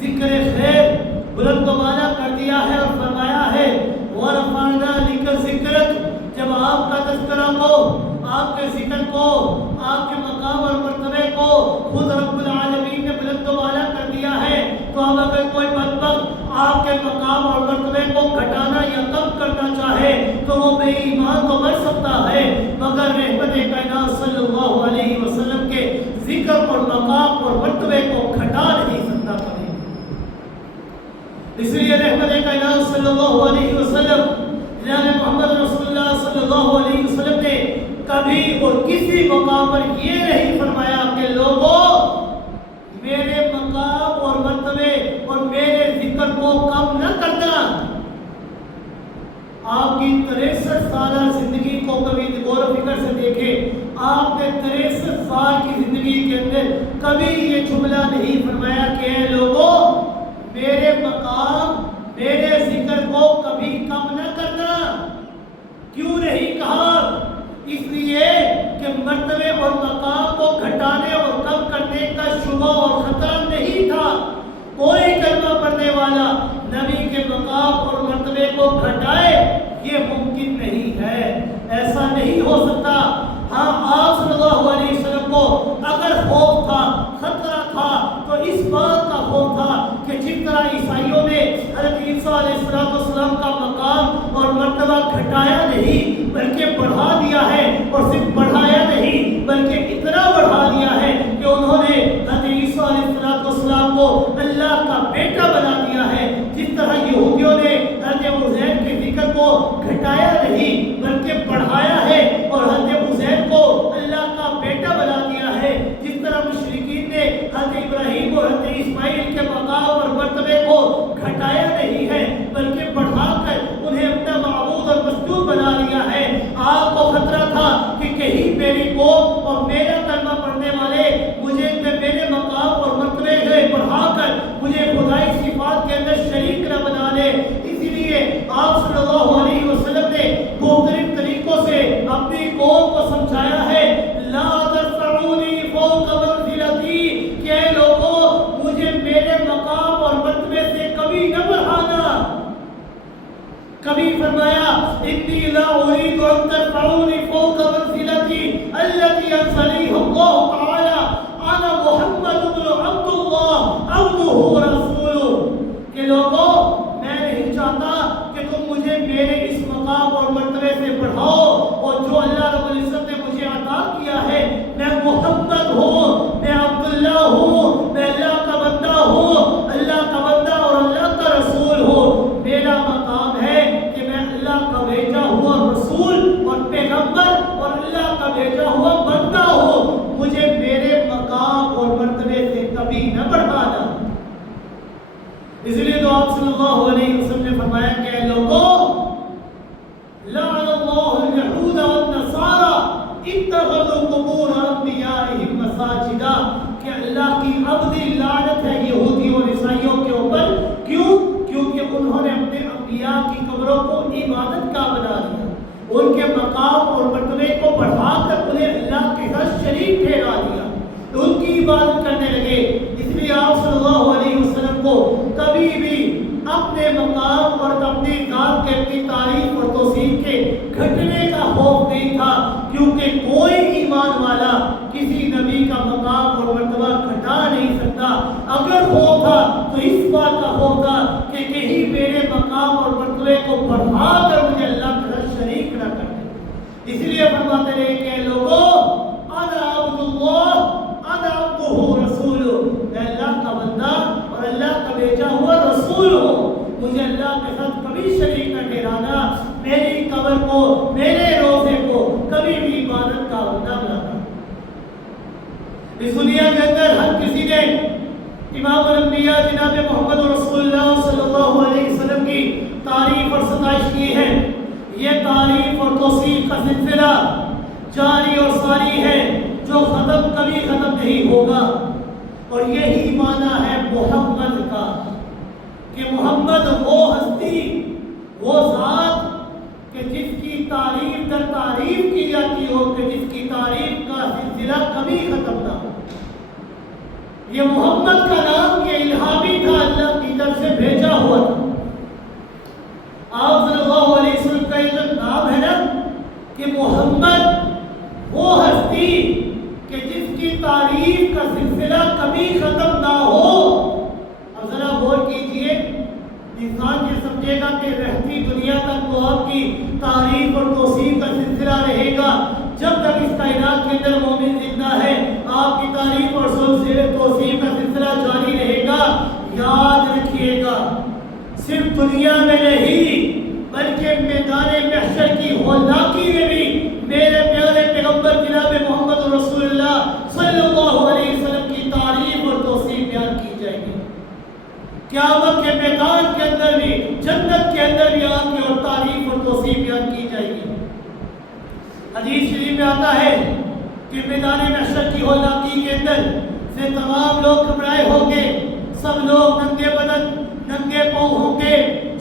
ذکر خیر بلند و بالا کر دیا ہے اور فرمایا ہے وَرَفَعْنَا لِكَ ذِكْرَكَ. جب آپ کا تذکرہ کو، آپ کے ذکر کو، آپ کے مقام اور مرتبے کو خود رب العالمین نے بلند و بالا کر دیا ہے، تو اب اگر کوئی بدبخت آپ کے مقام اور مرتبے کو گھٹانا یا کم کرنا چاہے تو وہ بے ایمان تو بن سکتا ہے، مگر رحمت کائنات صلی اللہ علیہ وسلم کے ذکر اور مقام اور مرتبے کو گھٹا نہیں سکتا کبھی. اس لیے رحمت کائنات صلی اللہ علیہ وسلم جناب محمد رسول اللہ صلی اللہ علیہ وسلم نے کبھی اور کسی مقام پر یہ نہیں فرمایا کہ لوگوں میرے مقام اور مرتبے اور میرے ذکر کو کم نہ کرنا. آپ کی 63 سالہ زندگی کو کبھی غور و فکر سے دیکھیں، آپ نے 63 سال کی زندگی کے اندر کبھی یہ جملہ نہیں فرمایا کہ اے لوگوں میرے مقام، میرے ذکر کو کبھی کم نہ کرنا. کیوں نہیں کہا؟ اس لیے کہ مرتبے اور مقام کو گھٹانے اور کم کرنے کا شبہ اور خطرہ نہیں تھا. کوئی کلمہ پڑھنے والا نبی کے مقام اور مرتبے کو گھٹائے یہ ممکن نہیں ہے، ایسا نہیں ہو سکتا. ہاں آپ صلی اللہ علیہ وسلم کو اگر خوف تھا، خطرہ تھا، تو اس بات کا خوف تھا کہ جس طرح عیسائیوں نے حضرت عیسیٰ علیہ السلام کا مقام اور مرتبہ گھٹایا نہیں بلکہ بڑھا دیا ہے، اور صرف بڑھایا نہیں بلکہ اتنا بڑھا دیا ہے کہ انہوں نے حضرت عیسیٰ علیہ السلام کو اللہ کا بیٹا بنا دیا ہے، جس طرح یہودیوں نے حضرت عزیر کے ذکر کو گھٹایا نہیں بلکہ بڑھایا ہے اور حضرت عزیر کو اللہ کا بیٹا بنا دیا ہے، جس طرح مشرکین نے حضرت ابراہیم اور حضرت اسماعیل کے مقام اور مرتبے کو گھٹایا نہیں ہے بلکہ بڑھا کر انہیں اپنا معبود اور مسجود بنا لیا ہے۔ آپ کو خطرہ تھا کہ کہیں میری قوم اور میرا کلمہ پڑھنے والے مجھے میرے مقام اور مرتبے سے بڑھا کر مجھے خدائی صفات کے اندر شریک نہ بنا لے، اسی لیے آپ صلی اللہ علیہ وسلم نے مختلف طریقوں سے اپنی قوم کو سمجھایا ہے، لا ترفعونی فوق منزلتی، کہ اے لوگوں مجھے میرے مقام اور مرتبے سے کبھی نہ بڑھانا۔ کبھی فرمایا انی لا اريد ان ترفعونی فوق منزلتی التي انزلنی اللہ تعالی انا محمد بن عبد اللہ عبدہ ورسولہ، کہ لوگوں میں نہیں چاہتا کہ تم مجھے میرے اس مقام اور مرتبے سے بڑھاؤ، اور جو اللہ رب العزت نے مجھے عطا کیا ہے، میں محمد ہوں، میں عبداللہ ہوں، میں اللہ کا بندہ ہوں، اللہ کا بندہ اور اللہ کا رسول ہوں۔ میرا مقام ہے کہ میں اللہ کا بھیجا ہوا رسول اور پیغمبر اور اللہ کا بھیجا ہوا بندہ ہوں، مجھے میرے مقام اور مرتبے سے کبھی نہ بڑھانا۔ اس لیے تو آپ صلی اللہ علیہ وسلم نے فرمایا کہ اے لوگوں لعن اللہ اليہود والنصارى اتخذوا قبور انبیائہم مساجدا، کہ اللہ کی ابدی لعنت ہے یہودی اور عیسائیوں کے اوپر۔ کیوں؟ کیونکہ انہوں نے اپنے انبیاء کی قبروں کو عبادت کا بنا دیا، ان کے مقام اور مرتبے کو بڑھا کر انہیں اللہ کے ساتھ شریک ٹھہرا دیا، ان کی عبادت کرنے لگے۔ اس لیے آپ صلی اللہ علیہ وسلم کو کبھی بھی اپنے مقام اور اپنی ذات کے اپنی تعریف اور توصیف کے گھٹنے کا خوف نہیں تھا، کیونکہ کوئی ایمان والا کسی نبی کا مقام اور مرتبہ گھٹا نہیں سکتا۔ اگر خوف تھا تو اس بات کا خوف تھا کہ کہیں میرے مقام اور مرتبے کو بڑھا کر مجھے اللہ کے ساتھ شریک نہ کر دے۔ اس لیے فرماتے رہے کہ لوگوں انا عبد اللہ انا عبدہ رسولہ، میں اللہ کا بندہ اور اللہ کا بھیجا ہوا رسول ہوں، مجھے اللہ کے ساتھ کبھی شریک نہ ٹھہرانا، میری قبر کو میرے روزے کو کبھی بھی عبادت کا بندہ بنانا۔ اس دنیا کے اندر ہر کسی نے امام الانبیاء جناب محمد رسول اللہ صلی اللہ علیہ وسلم کی تعریف اور ستائش کی ہے۔ یہ تعریف اور توصیف کا سلسلہ جاری اور ساری ہے جو کبھی ختم نہیں ہوگا، اور یہی معنی ہے محمد کا، کہ محمد وہ ہستی، وہ ذات کہ جس کی تعریف در تعریف کی جاتی ہو، کہ جس کی تعریف کا سلسلہ کبھی ختم نہ ہو۔ یہ محمد کا نام یہ الہامی تھا، اللہ کی طرف سے بھیجا ہوا تھا۔ آپ صلی اللہ علیہ وسلم کا یہ جو نام ہے نا کہ محمد وہ ہستی کہ جس کی تعریف کا سلسلہ کبھی ختم نہ ہو۔ اب ذرا غور کیجئے، انسان یہ سمجھے گا کہ رہتی دنیا تک تو آپ کی تعریف اور توصیف کا سلسلہ رہے گا، جب تک اس کائنات کے اندر مومن زندہ ہے آپ کی تعریف اور توصیف کا سلسلہ جاری رہے گا۔ یاد رکھیے گا، صرف دنیا میں نہیں بلکہ میدان محشر کی ہولناکی میں بھی میرے پیارے پیغمبر جناب محمد رسول اللہ صلی اللہ علیہ وسلم کی تعریف اور توصیف بیان کی جائے گی۔ قیامت کے میدان کے اندر بھی، جنت کے اندر بھی آپ کی اور تعریف اور توصیف بیان کی جائے گی۔ حدیث شریف میں آتا ہے کہ میدان محشر کی ہولناکی کے اندر سے تمام لوگ گھبرائے ہوں گے، سب لوگ ننگے بدن ننگے پاؤں ہوں گے،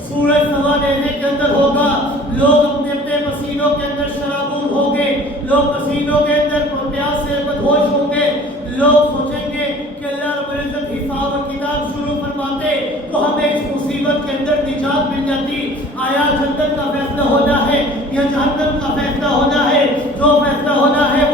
سورج سوا دینے کے اندر ہوگا، لوگ اپنے اپنے پسینوں کے اندر شرابور ہوں گے، لوگ پسینوں کے اندر پیاس سے بدہوش ہوں گے، لوگ سوچیں گے کہ اللہ رب العزت حساب و کتاب شروع فرماتے تو ہمیں اس مصیبت کے اندر نجات مل جاتی۔ آیا جنت کا فیصلہ ہونا ہے یا جہنم کا فیصلہ ہونا ہے؟ جو فیصلہ ہونا ہے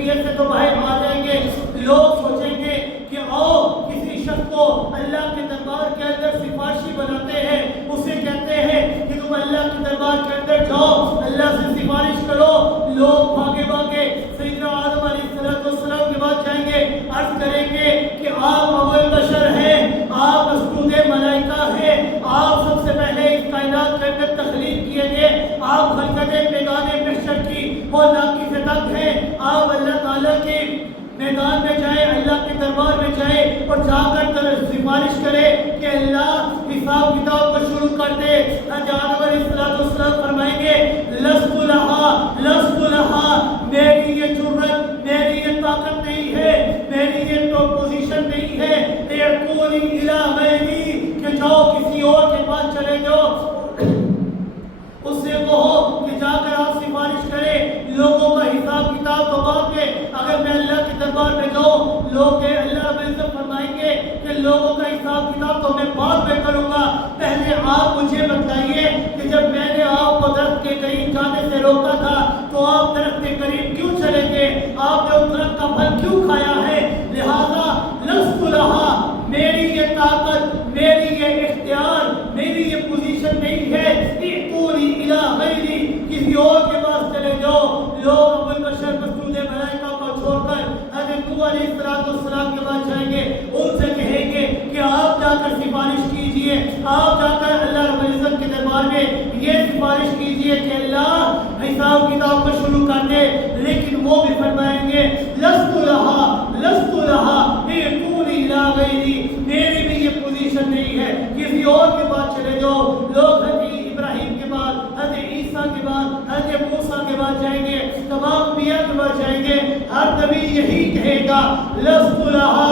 کیفیت سے تو باہر آ جائیں گے. لوگ سوچیں گے کہ آؤ کسی شخص کو اللہ کے دربار کے اندر سفارشی بناتے ہیں, اسے کہتے ہیں کہ تم اللہ کے دربار کے اندر جاؤ, اللہ سے سفارش کرو. لوگ بھاگے بھاگے سیدنا آدم علیہ السلام کے بعد جائیں گے, عرض کریں گے کہ آپ اول بشر ہیں, آپ مسعود ملائکہ ہیں, آپ سب سے پہلے اس کائنات کے اندر تخلیق کیے گئے, آپ خلقت بیگانے محشر کی وہ ناقص تک ہیں. آپ اللہ تعالیٰ کے میدان میں جائیں, اللہ کے دربار میں جائیں اور جا کر سفارش کرے کہ اللہ حساب کتاب کو شروع کر دے. آدم علیہ السلام فرمائیں گے لست لہا, میری یہ جرت, میری یہ طاقت نہیں ہے, میری یہ تو پوزیشن نہیں ہے. اعطونی الی غیری, کہ جاؤ کسی اور کے پاس چلے جاؤ, اس سے کہو کہ جا کر آپ سفارش کریں. لوگوں کا حساب کتاب تو بعد میں, اگر میں اللہ کے دربار میں جاؤں, لوگ اللہ رب العزت فرمائیں گے کہ لوگوں کا حساب کتاب تو میں بعد میں کروں گا, پہلے آپ مجھے بتائیے کہ جب میں نے آپ کو درخت کے قریب جانے سے روکا تھا تو آپ درخت کے قریب کیوں چلے گئے, آپ نے اس درخت کا پھل کیوں کھایا ہے. لہذا لست لہا, میری یہ طاقت, میری یہ اختیار, میری یہ پوزیشن نہیں ہے. اعطونی الی غیری, کسی اور کے پاس چلے جاؤ. لوگ ابو البشر مسعود ملائکہ کو چھوڑ کر حضرت نوح علیہ السلام کے پاس جائیں گے, ان سے کہیں گے کہ آپ جا کر سفارش کیجئے, آپ جا کر اللہ رب العزت کے دربار میں یہ سفارش کیجئے کہ اللہ حساب کتاب کو شروع کر دے. لیکن وہ بھی فرمائیں گے لست لہا, اعطونی الی غیری, میری بھی یہ پوزیشن نہیں ہے, کسی اور کے پاس چلے جاؤ. لوگ حضرت ابراہیم کے بعد, حضرت عیسیٰ کے بعد, حضرت موسیٰ کے بعد جائیں گے, تمام انبیاء کے بعد جائیں گے, ہر نبی یہی کہے گا لست لہا,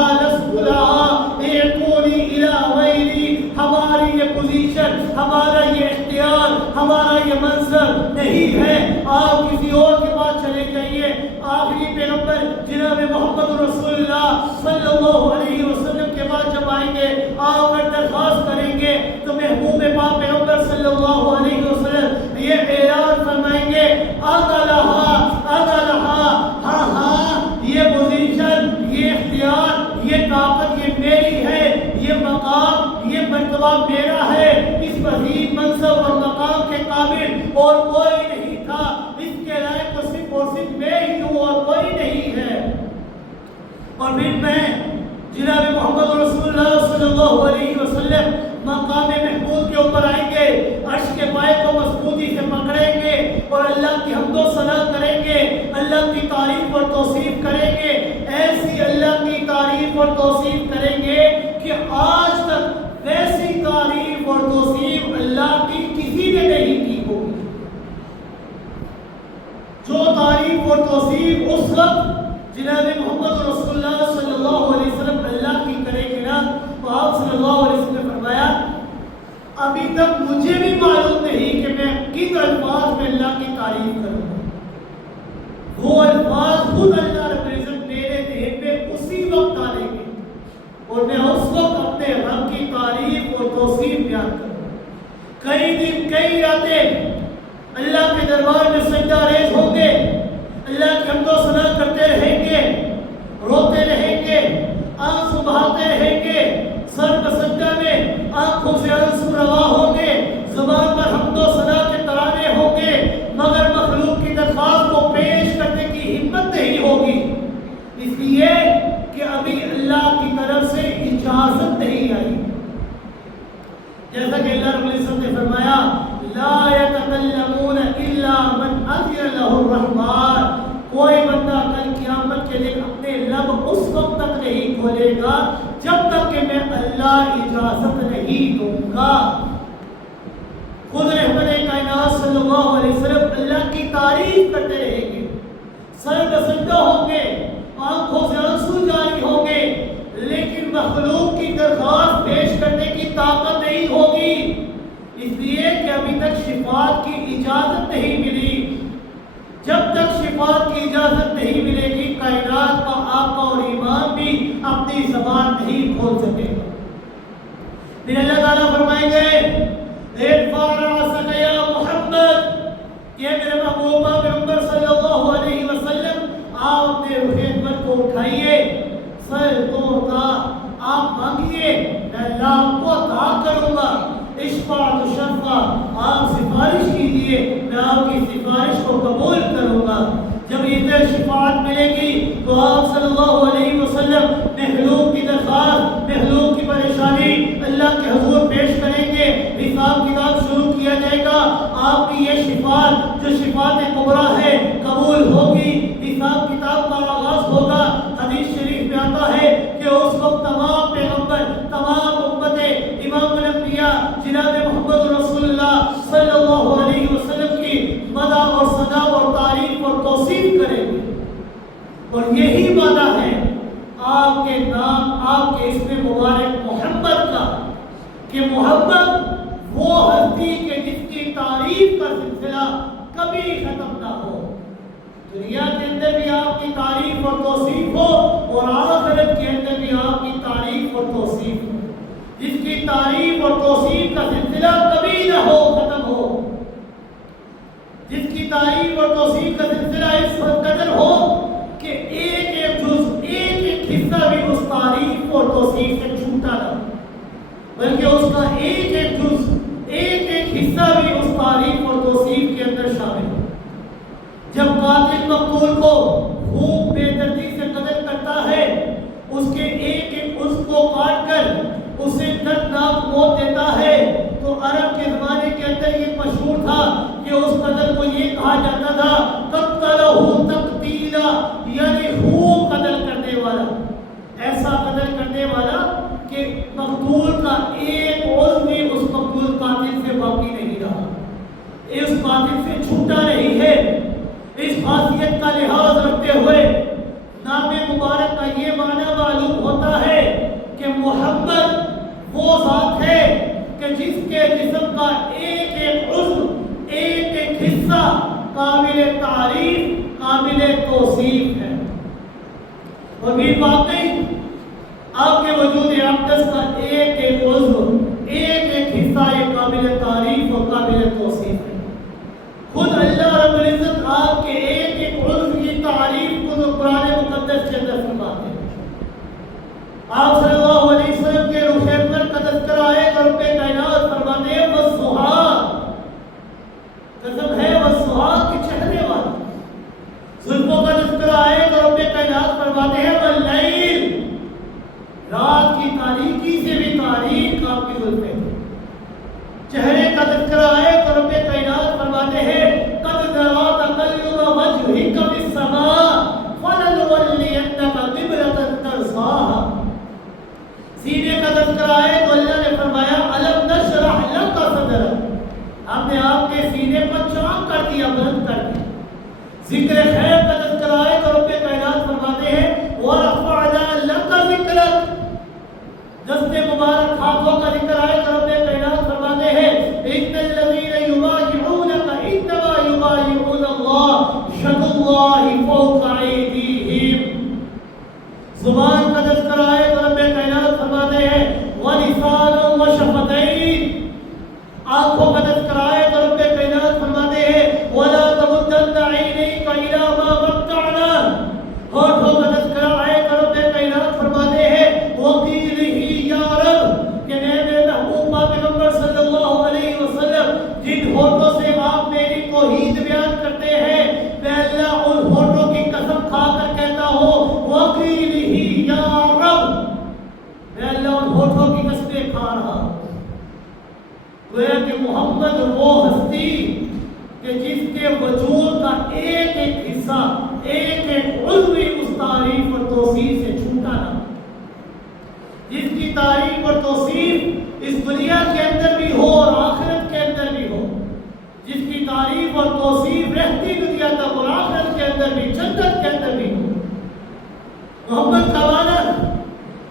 اعطونی الی غیری, ہماری یہ پوزیشن, ہمارا یہ اختیار, ہمارا یہ منصب نہیں ہے, آپ کسی اور کے پاس چلے جائیے. آخری پیغمبر جناب محمد رسول اللہ صلی اللہ علیہ وسلم کے بعد جب آئیں گے, آپ کر درخواست کریں گے تو محبوب پاک پیغمبر صلی اللہ علیہ وسلم یہ اعلان فرمائیں گے انا لہا, ہاں, یہ پوزیشن, یہ اختیار, یہ طاقت یہ میری ہے, یہ مقام, یہ مرتبہ میرا ہے. اس مزید منصب اور مقام کے قابل اور کوئی نہیں تھا, اس کے لائق تو صرف اور صرف میں ہی ہوں اور کوئی نہیں ہے. اور پھر میں جناب محمد رسول اللہ صلی اللہ علیہ وسلم مقام محمود کے اوپر آئیں گے, عرش کے پائے کو مضبوطی سے پکڑیں گے اور اللہ کی حمد و ثنا کریں گے, اللہ کی تعریف اور توصیف کریں گے. ایسی اللہ کی تعریف اور توصیف کریں گے کہ آج تک ویسی تعریف اور توصیف اللہ کی کسی نے نہیں کی ہوگی. جو تعریف اور توصیف اس وقت جناب محمد رسول اللہ صلی اللہ علیہ وسلم اللہ کی کریں گے نا, تو آپ صلی اللہ علیہ وسلم نے فرمایا ابھی تک مجھے بھی معلوم نہیں کہ میں کن الفاظ میں اللہ کی تعریف کروں گا. وہ الفاظ خود اللہ رب العزت میرے ذہن میں اسی وقت ڈالیں گے اور میں اس وقت اپنے رب کی تعریف اور توصیف بیان کروں گا. کئی دن کئی راتیں اللہ کے دربار میں سجدہ ریز ہوں گے, اللہ کی حمد و ثنا کرتے رہیں گے, روتے رہیں گے, آنسو بہاتے رہیں گے, سر پر سجدہ میں آنکھوں سے آنسو روا ہوں گے, زبان پر حمد و ثنا کے ترانے ہوں گے, مگر مخلوق کی درخواست کو پیش کرنے کی ہمت نہیں ہوگی, اس لیے کہ ابھی اللہ کی طرف سے اجازت نہیں آئی. جیسا کہ اللہ رب العزت نے فرمایا لا يتكلمون الا من اذن له الرحمن, کوئی بندہ کل قیامت کے دن اپنے لب اس وقت تک نہیں کھولے گا جب تک کہ میں اللہ اجازت نہیں دوں گا. خود رحمت کائنات صلی اللہ علیہ وسلم اللہ کی تعریف کرتے رہیں گے, سر بسجدہ ہوں گے, آنکھوں سے آنسو جاری ہوں گے, لیکن مخلوق کی درخواست پیش کرنے کی طاقت نہیں ہوگی, اس لیے کہ ابھی تک شفاعت کی اجازت نہیں ملی. جب تک شفاعت کی اجازت نہیں ملے گی کائنات کا آقا اور امام بھی اپنی زبان نہیں کھول سکے گا. پھر اللہ تعالیٰ فرمائیں گے یا محمد, یہ میرے محبوب پیغمبر صلی اللہ علیہ وسلم آپ اپنے اٹھائیے، سر تو تھا آپ مانگیے، میں اللہ آپ کو عطا کروں گا، اشفاع تشفع، آپ سفارش کیجیے، میں آپ کی سفارش کو قبول کروں گا۔ جب ادھر شفاعت ملے گی تو آپ صلی اللہ علیہ وسلم محلوم کی درخواست، محلوم کی پریشانی اللہ کے حضور پیش کریں گے، حساب کتاب شروع کیا جائے گا، آپ کی یہ شفاعت جو شفاعت کبریٰ ہے قبول ہوگی، حساب کتاب کا آغاز ہوگا۔ حدیث شریف میں آتا ہے کہ اس وقت تمام پیغمبر، تمام امتیں امام الانبیاء جناب محمد رسول اللہ صلی اللہ علیہ وسلم کی مدح اور ثنا اور تعریف اور توصیف کریں گے، اور یہی وعدہ ہے آپ کے نام، آپ کے اسم مبارک محمد کا، کہ محمد وہ ہستی کہ جس کی تعریف کا سلسلہ کبھی ختم نہ ہو، دنیا کے اندر بھی آپ کی تعریف اور توصیف ہو اور آخرت کے اندر بھی آپ کی تعریف اور توصیف ہو، جس کی تعریف اور توصیف کا سلسلہ کبھی نہ ہو، ختم ہو، جس کی تعریف اور توصیف کا سلسلہ اس قدر ہو کہ ایک ایک جز، ایک ایک حصہ بھی اس تعریف اور توصیف سے چھوٹا نہ، بلکہ اس کا ایک ایک جز، ایک ایک حصہ بھی اس تعریف اور توصیف کے اندر شامل ہو۔ جب قاتل مقتول کو خوب بے دردی سے قتل کرتا ہے، اس کے ایک ایک عضو کو کاٹ کر اسے دردناک موت دیتا ہے، تو عرب کے زمانے کے اندر یہ مشہور تھا کہ اس قتل کو یہ کہا جاتا تھا قتلہ تقتیلا، یعنی خوب قتل کرنے والا، ایسا قتل کرنے والا کہ مقتول کا ایک عضو بھی اس مقتول قاتل سے باقی نہیں رہا، اس قاتل سے چھوٹا نہیں ہے۔ اس خاصیت کا لحاظ رکھتے ہوئے نام مبارک کا یہ معنی معلوم ہوتا ہے کہ محمد وہ ذات ہے کہ جس کے جسم کا ایک ایک عضو، ایک ایک حصہ قابل تعریف، قابل توصیف ہے، اور بھی واقعی آپ کے وجود اقدس کا ایک ایک عضو، ایک ایک حصہ یہ قابل تعریف اور قابل توصیف ہے۔ خود اللہ رب العزت آپ کے ایک ایک عضو کی تعریف کو تو قرآن مقدس کے اندر فرماتے ہیں۔ آپ صلی اللہ علیہ وسلم کے روح اکبر کا تذکرہ ہے اور رب کائنات فرماتے ہیں والضحیٰ، قسم ہے والضحیٰ کے چہرے والا، زلفوں کا تذکرہ ہے اور رب کائنات فرماتے ہیں واللیل، رات کی تاریکی سے بھی تاریک آپ کی زلفیں، چہرے کا تذکرہ ہے تو رب کائنات فرماتے ہیں قد نرى تقلب وجهك في السماء فلنولينك قبلة ترضاها، سینے کا تذکرہ ہے تو اللہ نے فرمایا الم نشرح لك صدرك، ہم نے آپ کے سینے پر چاک کر دیا، بلند کر دیا۔ ذکر خیر کا تذکرہ ہے تو رب کائنات فرماتے ہیں ورفعنا لك ذکرک، دست مبارک ہاتھوں کا ذکر آئے تو رب کائنات فرماتے ہیں ان الذین یبایعونک انما یبایعون اللہ ید اللہ فوق ایدیہم، زبان کا تذکر آئے تو رب کائنات فرماتے ہیں ولسانا وشفتین، آنکھوں کا تذکر آئے تو رب کائنات فرماتے ہیں ولا تمدن عینیک الی ما متعنا، ہونٹوں کا تذکر آئے تو رب کائنات فرماتے ہیں وقیلہ یا رب، کہ میرے محبوب پیغمبر صلی اللہ علیہ وسلم جن ہونٹوں سے آپ میری توحید بیان کرتے ہیں، میں اللہ ان ہونٹوں کی قسم کھا کر کہتا ہوں وقیلہ یا رب، میں اللہ ان ہونٹوں کی قسمیں کھا رہا ہوں۔ گویا کہ محمد وہ ہستی کہ جس کے وجود کا ایک ایک حصہ، ایک ایک عضو اس تعریف اور توصیف سے چھوٹا نہ، جس کی تعریف اور توصیف اس دنیا کے اندر بھی ہو اور آخرت کے اندر بھی ہو، جس کی تعریف اور توصیف رہتی دنیا تک اور آخرت کے اندر بھی، جنت کے اندر بھی ہو۔ محمد کا معنی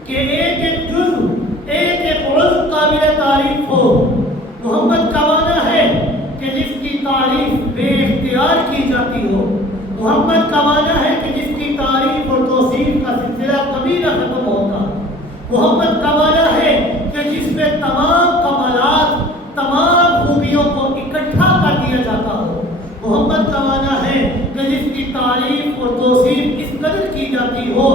کہ ایک ایک جزء، ایک ایک عضو قابل تعریف ہو، محمد کا معنی ہے کہ جس کی تعریف بے اختیار کی جاتی ہو، محمد کا معنی ہے کہ جس کی تعریف اور توصیف کا سلسلہ کبھی نہ ختم ہوگا، محمد کا معنی ہے کہ جس میں تمام کمالات، تمام خوبیوں کو اکٹھا کر دیا جاتا ہو، محمد کا معنی ہے کہ جس کی تعریف اور توصیف اس قدر کی جاتی ہو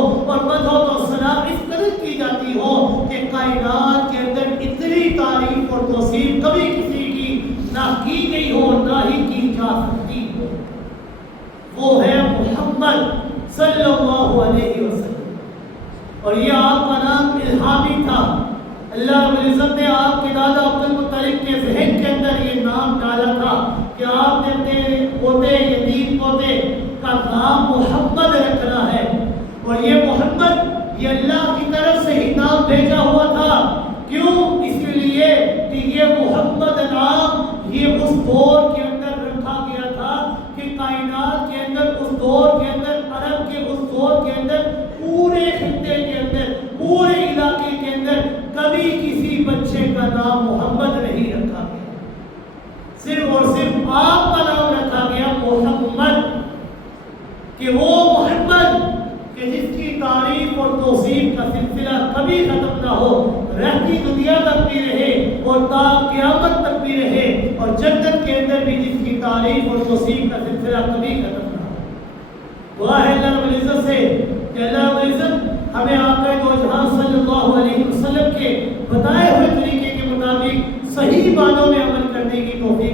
کائنات کے اندر اتنی تعریف اور توصیف کبھی کسی کی نہ کی گئی ہو نہ ہی کی جا سکتی ہو، وہ ہے محمد صلی اللہ علیہ وسلم۔ اور یہ آپ کا نام الہامی تھا، اللہ رب العزت نے آپ کے دادا عبد المطلب کے ذہن کے اندر یہ نام ڈالا تھا کہ آپ نے اپنے پوتے یتیم پوتے کا نام محمد رکھنا ہے۔ اور یہ محمد یہ اللہ کی طرف سے ہی نام بھیجا ہوا تھا، کیوں؟ اس کے لیے کہ یہ محمد نام یہ اس دور کے اندر رکھا گیا تھا کہ کائنات کے اندر اس دور کے اندر عرب کے اس دور کے اندر پورے خطے کے اندر پورے علاقے کے اندر کبھی کسی بچے کا نام محمد نہیں رکھا گیا، صرف اور صرف آپ کا نام رکھا گیا محمد، کہ وہ محمد کہ جس کی تعریف اور توصیف کا سلسلہ کبھی ختم نہ ہو، رہتی دنیا تک بھی رہے اور تا قیامت تک بھی رہے، اور جنت کے اندر بھی جس کی تعریف اور توصیف کا سلسلہ کبھی ختم نہ ہو۔ دعا ہے اللہ رب العزت سے کہ اللہ رب العزت ہمیں آقا دو جہاں صلی اللہ علیہ وسلم کے بتائے ہوئے طریقے کے مطابق صحیح باتوں میں عمل کرنے کی توفیق